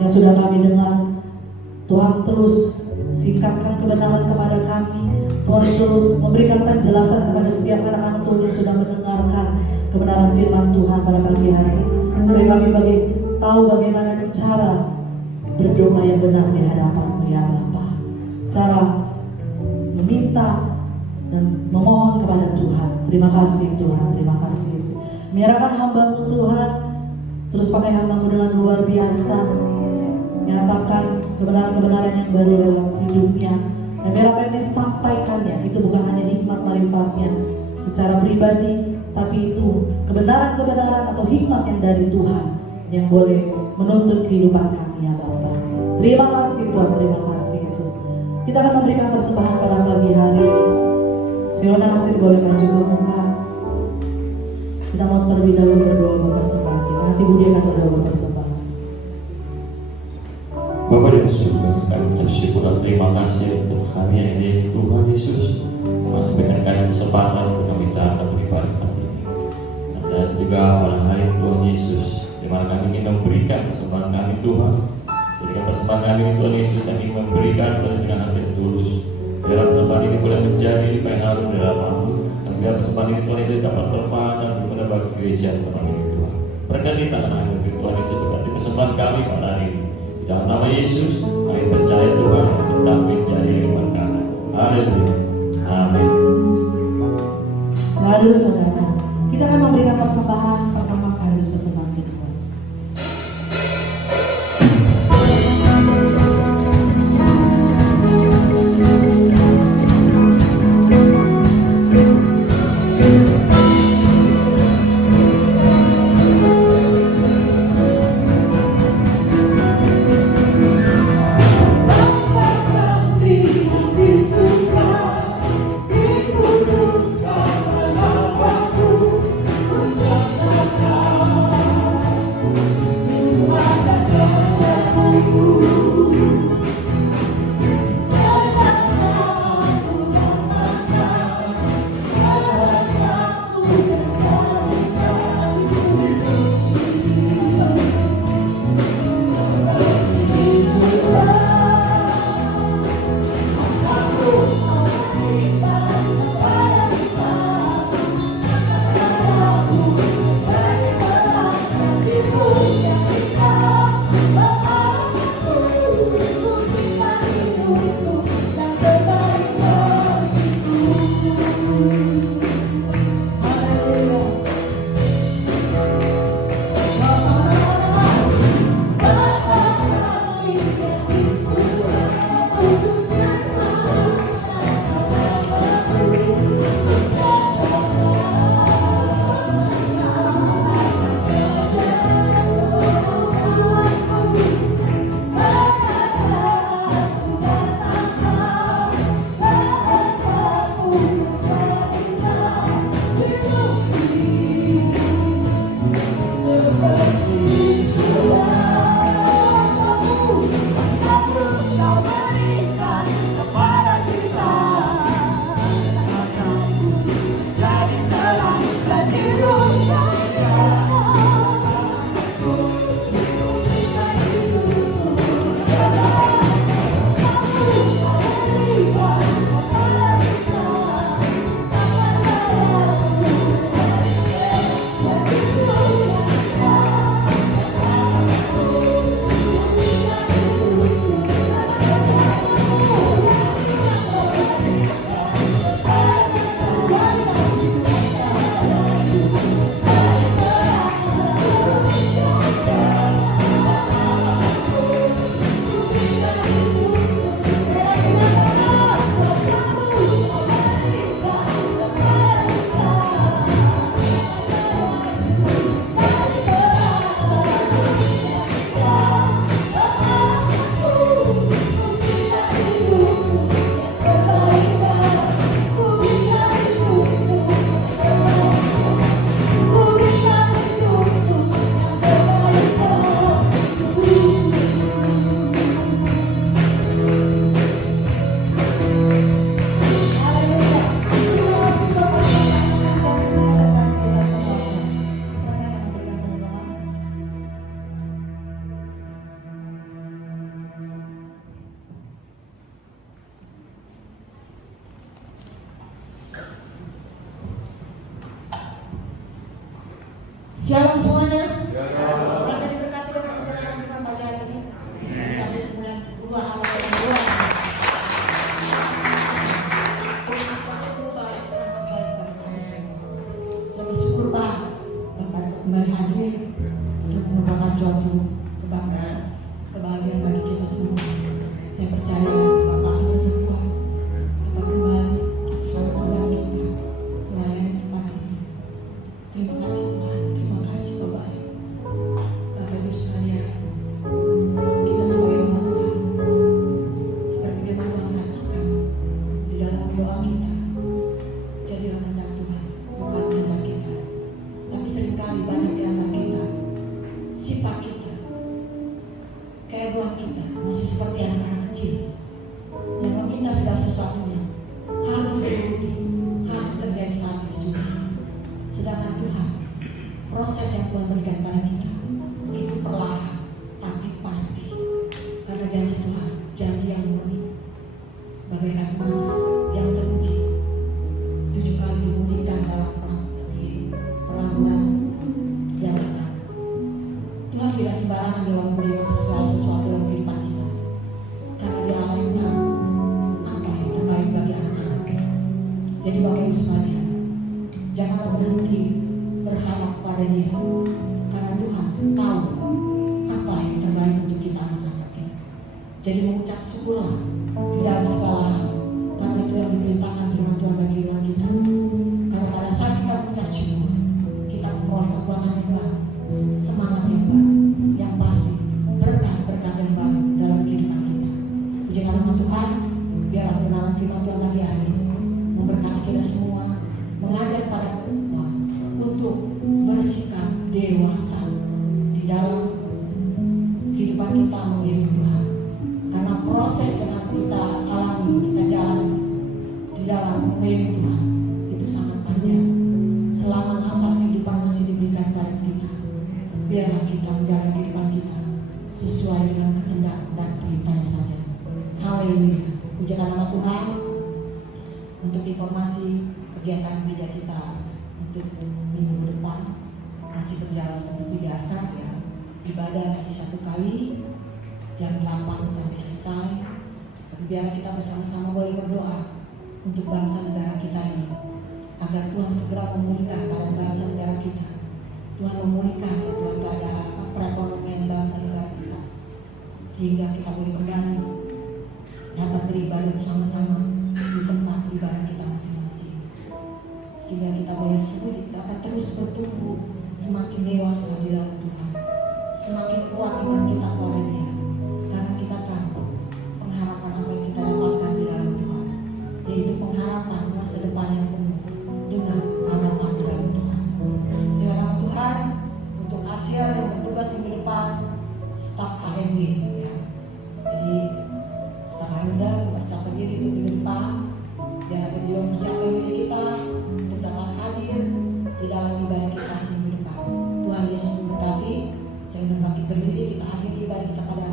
yang sudah kami dengar. Tuhan terus singkapkan kebenaran kepada kami. Tuhan terus memberikan penjelasan kepada setiap anak-anak Tuhan yang sudah mendengarkan kebenaran firman Tuhan pada pagi hari ini. Supaya kami tahu bagaimana cara berdoa yang benar di hadapan-Mu ya Bapa. Cara meminta dan memohon kepada Tuhan. Terima kasih Tuhan, terima kasih Yesus. Menyerahkan hamba-Mu Tuhan, terus pakai hamba-Mu dengan luar biasa, menyatakan kebenaran-kebenaran yang baru dalam hidupnya. Dan biar apa yang disampaikannya itu bukan hanya hikmat marifatnya secara pribadi, tapi itu kebenaran-kebenaran atau hikmat yang dari Tuhan yang boleh menuntun kehidupan kami ya Bapa. Terima kasih Tuhan, terima kasih Yesus. Kita akan memberikan persembahan pada pagi hari ini. Siona Nasir boleh maju ke muka. Kita mau terlebih dahulu berdoa Bapak persembahan kita. Nanti Budi akan berdoa persembahan. Bapak di surga, kami bersyukur dan terima kasih untuk hari ini Tuhan Yesus masih berikan kami kesempatan untuk kami datang beribadah kali ini. Dan juga pada hari Tuhan Yesus, di mana kami ingin memberikan kesempatan kami Tuhan, berikan kesempatan kami Tuhan Yesus, dan ingin memberikan dengan hati yang tulus. Biar kesempatan ini boleh menjadi pengaruh dalam dan biar kesempatan ini Tuhan Yesus dapat bermanfaat kepada bagi gereja Tuhan ini Tuhan. Berkati tangan kami Tuhan Yesus, berkati kesempatan kami pada hari ini. Dalam nama Yesus, kami percaya Tuhan tetap menjadi firman kami. Haleluya. Amin. Selalu saudara, kita akan memberikan persembahan pertama sekaligus persembahan kedua. Di kudus karena namamu, ku sangat Shalom semuanya. Merasa diberkati dengan kebenaran Tuhan pagi hari ini. Kita mulai berubah hal yang baru. Saya bersyukur Pak Bapak kembali hadir untuk merupakan suatu kebanggaan, kebahagiaan bagi kita semua. Saya percaya Bapak akan berbuat dapat kembali bersama-sama kita melayani tempat ini. Terima kasih Tuhan, terima kasih Bapak. Bapak Ibu sekalian, kita sebagai umat Tuhan, seperti firman Tuhan katakan di dalam doa kita, jadilah kehendak Tuhan, bukan kehendak kita. Tapi seringkali banyak di antara kita, sifat kita, keegoan kita masih seperti anak-anak kecil yang meminta segala sesuatunya harus diikuti, harus terjadi saat itu juga. Sedangkan Tuhan, proses yang Tuhan berikan pada kita itu perlahan tapi pasti, karena janji Tuhan, janji yang murni, bagaikan emas yang teruji 7 kali dimurnikan dalam peramuan yang benar. Tuhan tidak sembarangan dalam memberikan sesuatu dalam kehidupan kita, karena Dia Allah yang tahu apa yang terbaik bagi anak-anaknya. Jadi Bapak Ibu sekalian, janganlah berhenti berharap pada Dia, karena Tuhan tahu apa yang terbaik untuk kita anak-anaknya. Jadi mengucap syukurlah di dalam segala hal, karena itu yang diperintahkan firman Tuhan bagi iman kita. Karena pada saat kita mengucap syukur, kita memperoleh kekuatan yang baru, semangat yang baru, yang pasti berkat-berkat yang baru dalam kehidupan kita. Puji nama Tuhan, biarlah kebenaran firman Tuhan pagi hari ini memberkati kita semua, mengajar pada kita semua untuk bersikap dewasa di dalam kehidupan kita mengiring Tuhan. Karena proses yang harus kita alami, kita jalani di dalam mengiring Tuhan itu sangat panjang. Selama nafas kehidupan masih diberikan pada kita, biarlah kita menjalani kehidupan kita sesuai dengan kehendak dan perintahnya saja. Haleluya. Puji nama Tuhan. Untuk informasi kegiatan gereja kita untuk minggu depan masih berjalan seperti biasa ya. Ibadah masih 1 kali jam 8 sampai selesai. Tapi biar kita bersama-sama boleh berdoa untuk bangsa negara kita ini, agar Tuhan segera memulihkan keadaan bangsa negara kita. Tuhan memulihkan ya Tuhan keadaan perekonomian bangsa negara kita, sehingga kita boleh kembali dapat beribadah bersama-sama di tempat ibadah kita masing-masing, sehingga kita boleh dapat terus bertumbuh semakin dewasa di dalam Tuhan, semakin kuat iman kita kepada Dia, karena kita tahu pengharapan apa yang kita dapatkan di dalam Tuhan, yaitu pengharapan masa depan yang penuh dengan harapan di dalam Tuhan. Terima kasih Tuhan untuk Asia yang bertugas minggu depan, staf AMD ya. Jadi staf AMD mempersiapkan diri untuk minggu depan, dan kita juga mempersiapkan diri kita untuk dapat hadir di dalam ibadah kita minggu depan. Tuhan Yesus memberkati. Saya berbangkit berdiri, kita akhiri ibadah kita pada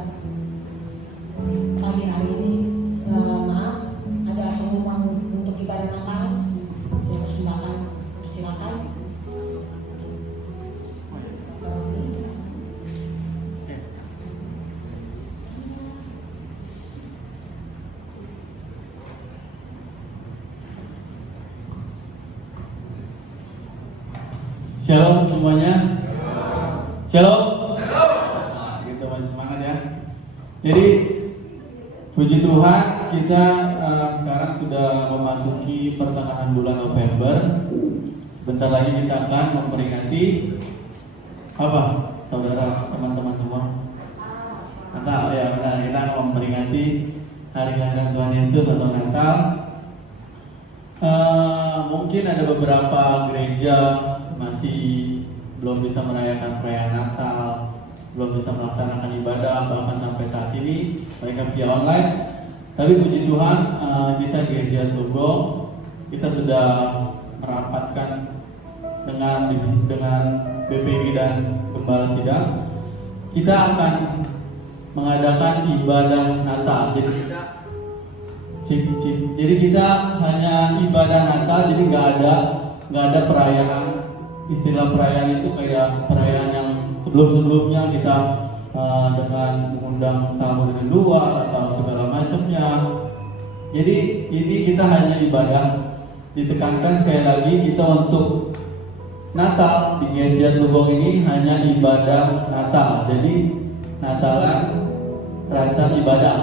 pagi hari ini. Maaf, ada pengumuman untuk ibadah Natal. Saya persilakan. Shalom semuanya. Shalom. Kita masih semangat ya. Jadi puji Tuhan, kita sekarang sudah memasuki pertengahan bulan November. Sebentar lagi kita akan memperingati apa, saudara, teman-teman semua? Natal ya, benar. Kita akan memperingati hari kelahiran Tuhan Yesus atau Natal. Mungkin ada beberapa gereja masih belum bisa merayakan perayaan Natal, belum bisa melaksanakan ibadah, bahkan sampai saat ini mereka via online. Tapi puji Tuhan, kita di Gereja Tugu, kita sudah merapatkan dengan BPG dan Gembala Sidang. Kita akan mengadakan ibadah Natal. Jadi kita hanya ibadah Natal, jadi nggak ada perayaan istilah perayaan itu kayak perayaan yang sebelum-sebelumnya kita dengan mengundang tamu dari luar atau segala macamnya. Jadi ini kita hanya ibadah. Ditekankan sekali lagi kita untuk Natal di GSJ Tugong ini hanya ibadah Natal. Jadi Natalan rasa ibadah.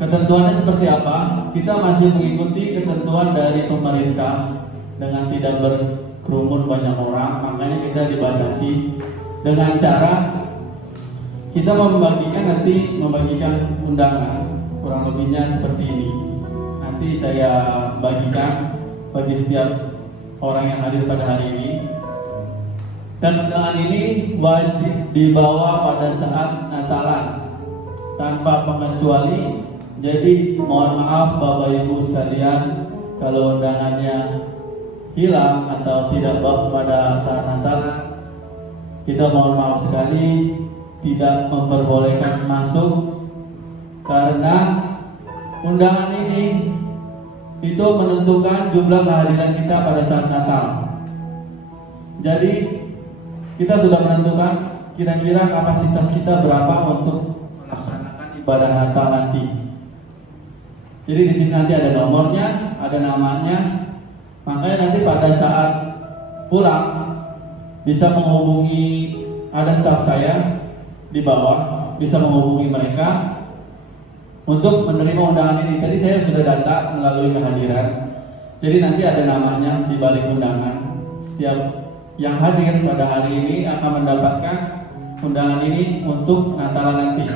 Ketentuannya seperti apa? Kita masih mengikuti ketentuan dari pemerintah dengan tidak berkerumun banyak orang. Makanya kita dibatasi dengan cara kita membagikan undangan kurang lebihnya seperti ini. Nanti saya bagikan bagi setiap orang yang hadir pada hari ini. Dan undangan ini wajib dibawa pada saat Natalan tanpa pengecuali. Jadi mohon maaf Bapak Ibu sekalian kalau undangannya hilang atau tidak bawa pada saat Natalan. Kita mohon maaf sekali tidak memperbolehkan masuk karena undangan ini itu menentukan jumlah kehadiran kita pada saat Natal. Jadi kita sudah menentukan kira-kira kapasitas kita berapa untuk melaksanakan ibadah Natal nanti. Jadi di sini nanti ada nomornya, ada namanya. Makanya nanti pada saat pulang bisa menghubungi, ada staf saya di bawah, bisa menghubungi mereka untuk menerima undangan ini. Tadi saya sudah data melalui kehadiran. Jadi nanti ada namanya di balik undangan. Setiap yang hadir pada hari ini akan mendapatkan undangan ini untuk Natal nanti.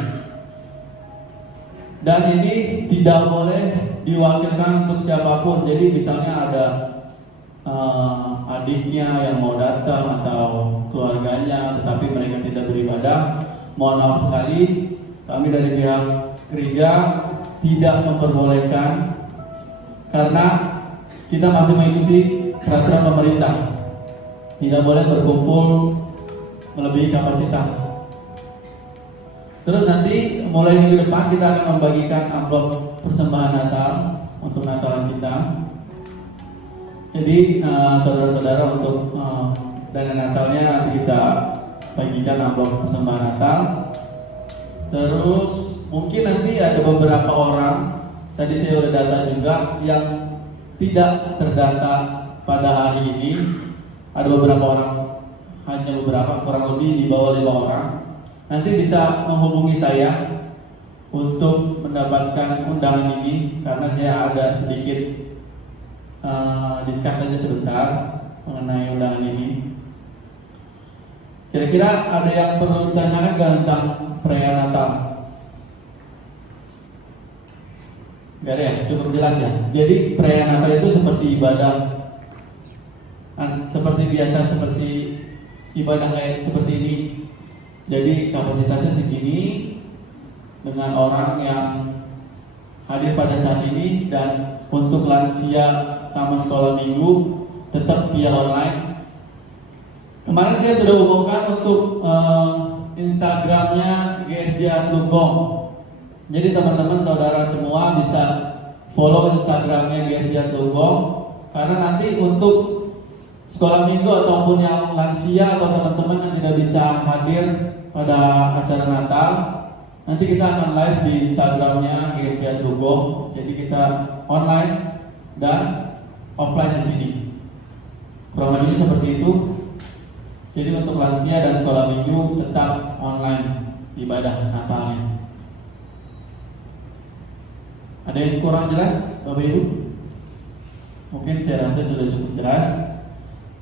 Dan ini tidak boleh diwakilkan untuk siapapun. Jadi misalnya ada adiknya yang mau datang atau keluarganya, tetapi mereka tidak beribadah. Mohon maaf sekali, kami dari pihak gereja tidak memperbolehkan karena kita masih mengikuti peraturan pemerintah. Tidak boleh berkumpul melebihi kapasitas. Terus nanti mulai minggu depan kita akan membagikan amplop persembahan Natal untuk Natalan kita. Jadi saudara-saudara untuk dana Natalnya nanti kita bagikan amplop persembahan Natal. Terus mungkin nanti ada beberapa orang, tadi saya sudah data juga, yang tidak terdata pada hari ini. Ada beberapa orang, hanya beberapa, kurang lebih di bawah 5 orang. Nanti bisa menghubungi saya untuk mendapatkan undangan ini, karena saya ada sedikit diskus saja sebentar mengenai undangan ini. Kira-kira ada yang perlu ditanyakan tentang perayaan Natal? Gak ada ya? Cukup jelas ya? Jadi perayaan Natal itu seperti ibadah, seperti biasa, seperti ibadah kayak seperti ini. Jadi kapasitasnya segini dengan orang yang hadir pada saat ini, dan untuk lansia sama sekolah minggu tetap via online. Kemarin saya sudah umumkan untuk Instagramnya GSJ Tugong. Jadi teman-teman saudara semua bisa follow Instagramnya GSJ Tugong, karena nanti untuk sekolah minggu ataupun yang lansia atau teman-teman yang tidak bisa hadir pada acara Natal, nanti kita akan live di Instagramnya GSJ Tugong. Jadi kita online dan offline di sini. Kurang lebih seperti itu. Jadi untuk lansia dan sekolah minggu tetap online ibadah Natalnya. Ada yang kurang jelas, Bapak Ibu? Mungkin saya rasa sudah cukup jelas.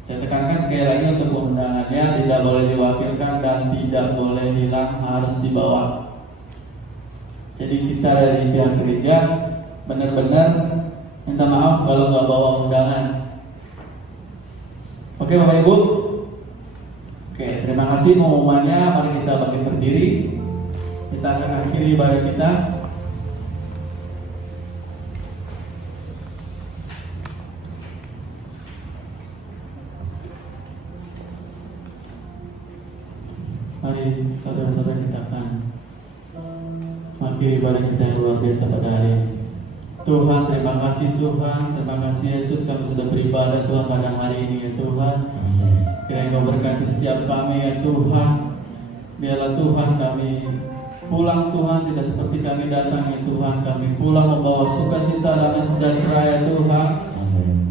Saya tekankan sekali lagi untuk undangannya tidak boleh diwakilkan dan tidak boleh hilang, harus dibawa. Jadi kita dari pihak gereja benar-benar minta maaf kalau nggak bawa undangan. Oke Bapak Ibu? Oke, terima kasih pengumumannya. Mari kita bangkit berdiri. Kita akan akhiri ibadah kita. Mari saudara-saudara kita akan mengakhiri ibadah kita yang luar biasa pada hari ini. Tuhan, terima kasih Tuhan, terima kasih Yesus, kami sudah beribadah Tuhan pada hari ini ya Tuhan. Kiranya Kau berkati setiap kami ya Tuhan. Biarlah Tuhan kami pulang Tuhan tidak seperti kami datang ya Tuhan. Kami pulang membawa sukacita dan sejahtera ya Tuhan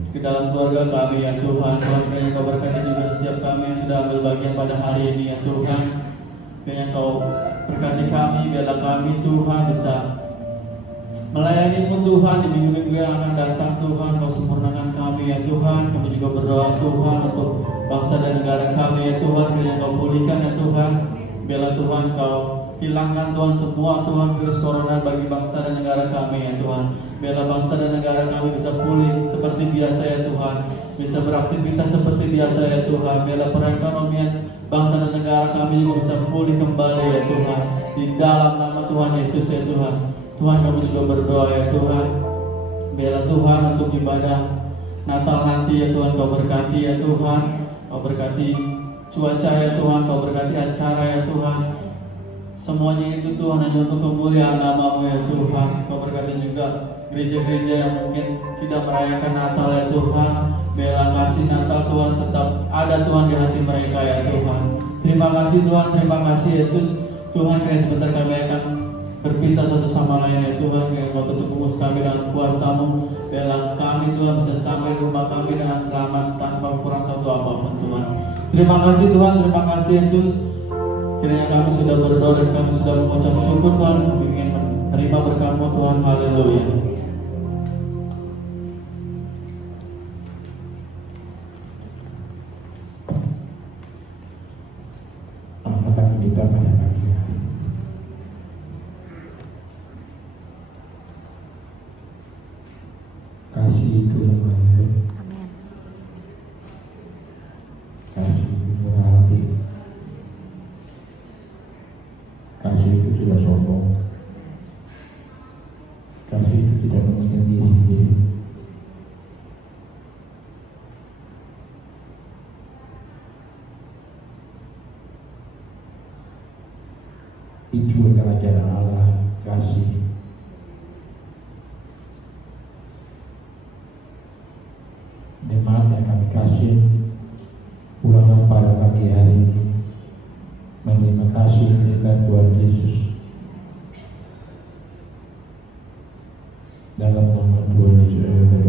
ke dalam keluarga kami ya Tuhan. Tuhan, kiranya Kau berkati juga setiap kami yang sudah ambil bagian pada hari ini ya Tuhan. Kiranya Kau berkati kami, biarlah kami Tuhan bisa melayani-Mu Tuhan di minggu-minggu yang akan datang Tuhan. Kau sempurnakan kami ya Tuhan. Kami juga berdoa Tuhan untuk bangsa dan negara kami ya Tuhan. Kiranya Kau pulihkan ya Tuhan. Biarlah Tuhan Kau hilangkan Tuhan semua Tuhan virus corona bagi bangsa dan negara kami ya Tuhan. Biarlah bangsa dan negara kami bisa pulih seperti biasa ya Tuhan. Bisa beraktivitas seperti biasa ya Tuhan. Biarlah perekonomian bangsa dan negara kami juga bisa pulih kembali ya Tuhan. Di dalam nama Tuhan Yesus ya Tuhan. Tuhan, kami juga berdoa ya Tuhan. Biarlah Tuhan untuk ibadah Natal nanti ya Tuhan Kau berkati ya Tuhan. Kau berkati cuaca ya Tuhan. Kau berkati acara ya Tuhan. Semuanya itu Tuhan hanya untuk kemuliaan nama-Mu ya Tuhan. Kau berkati juga gereja-gereja yang mungkin tidak merayakan Natal ya Tuhan. Biarlah kasih Natal Tuhan tetap ada Tuhan di hati mereka ya Tuhan. Terima kasih Tuhan, terima kasih Yesus. Tuhan, kiranya sebentar kami akan berpisah satu sama lain ya Tuhan. Kiranya Kau tutup mulut kami dengan kuasa-Mu. Biarlah kami Tuhan bisa sampai di rumah kami dengan selamat tanpa kurang satu apapun Tuhan. Terima kasih Tuhan, terima kasih Yesus. Kiranya kami sudah berdoa dan kami sudah mengucap syukur Tuhan. Kami ingin menerima berkat-Mu Tuhan. Haleluya. Angkat kita pada pagi hari. Kasih itu lemah lembut, kasih itu murah hati, kasih itu tidak sombong, kasih itu tidak mementingkan diri sendiri. Itu adalah ajaran Allah, kasih. Jemaat yang kami kasih, ulangan pada pagi hari ini menerima kasih dari Tuhan Yesus. Dalam nama Tuhan Yesus.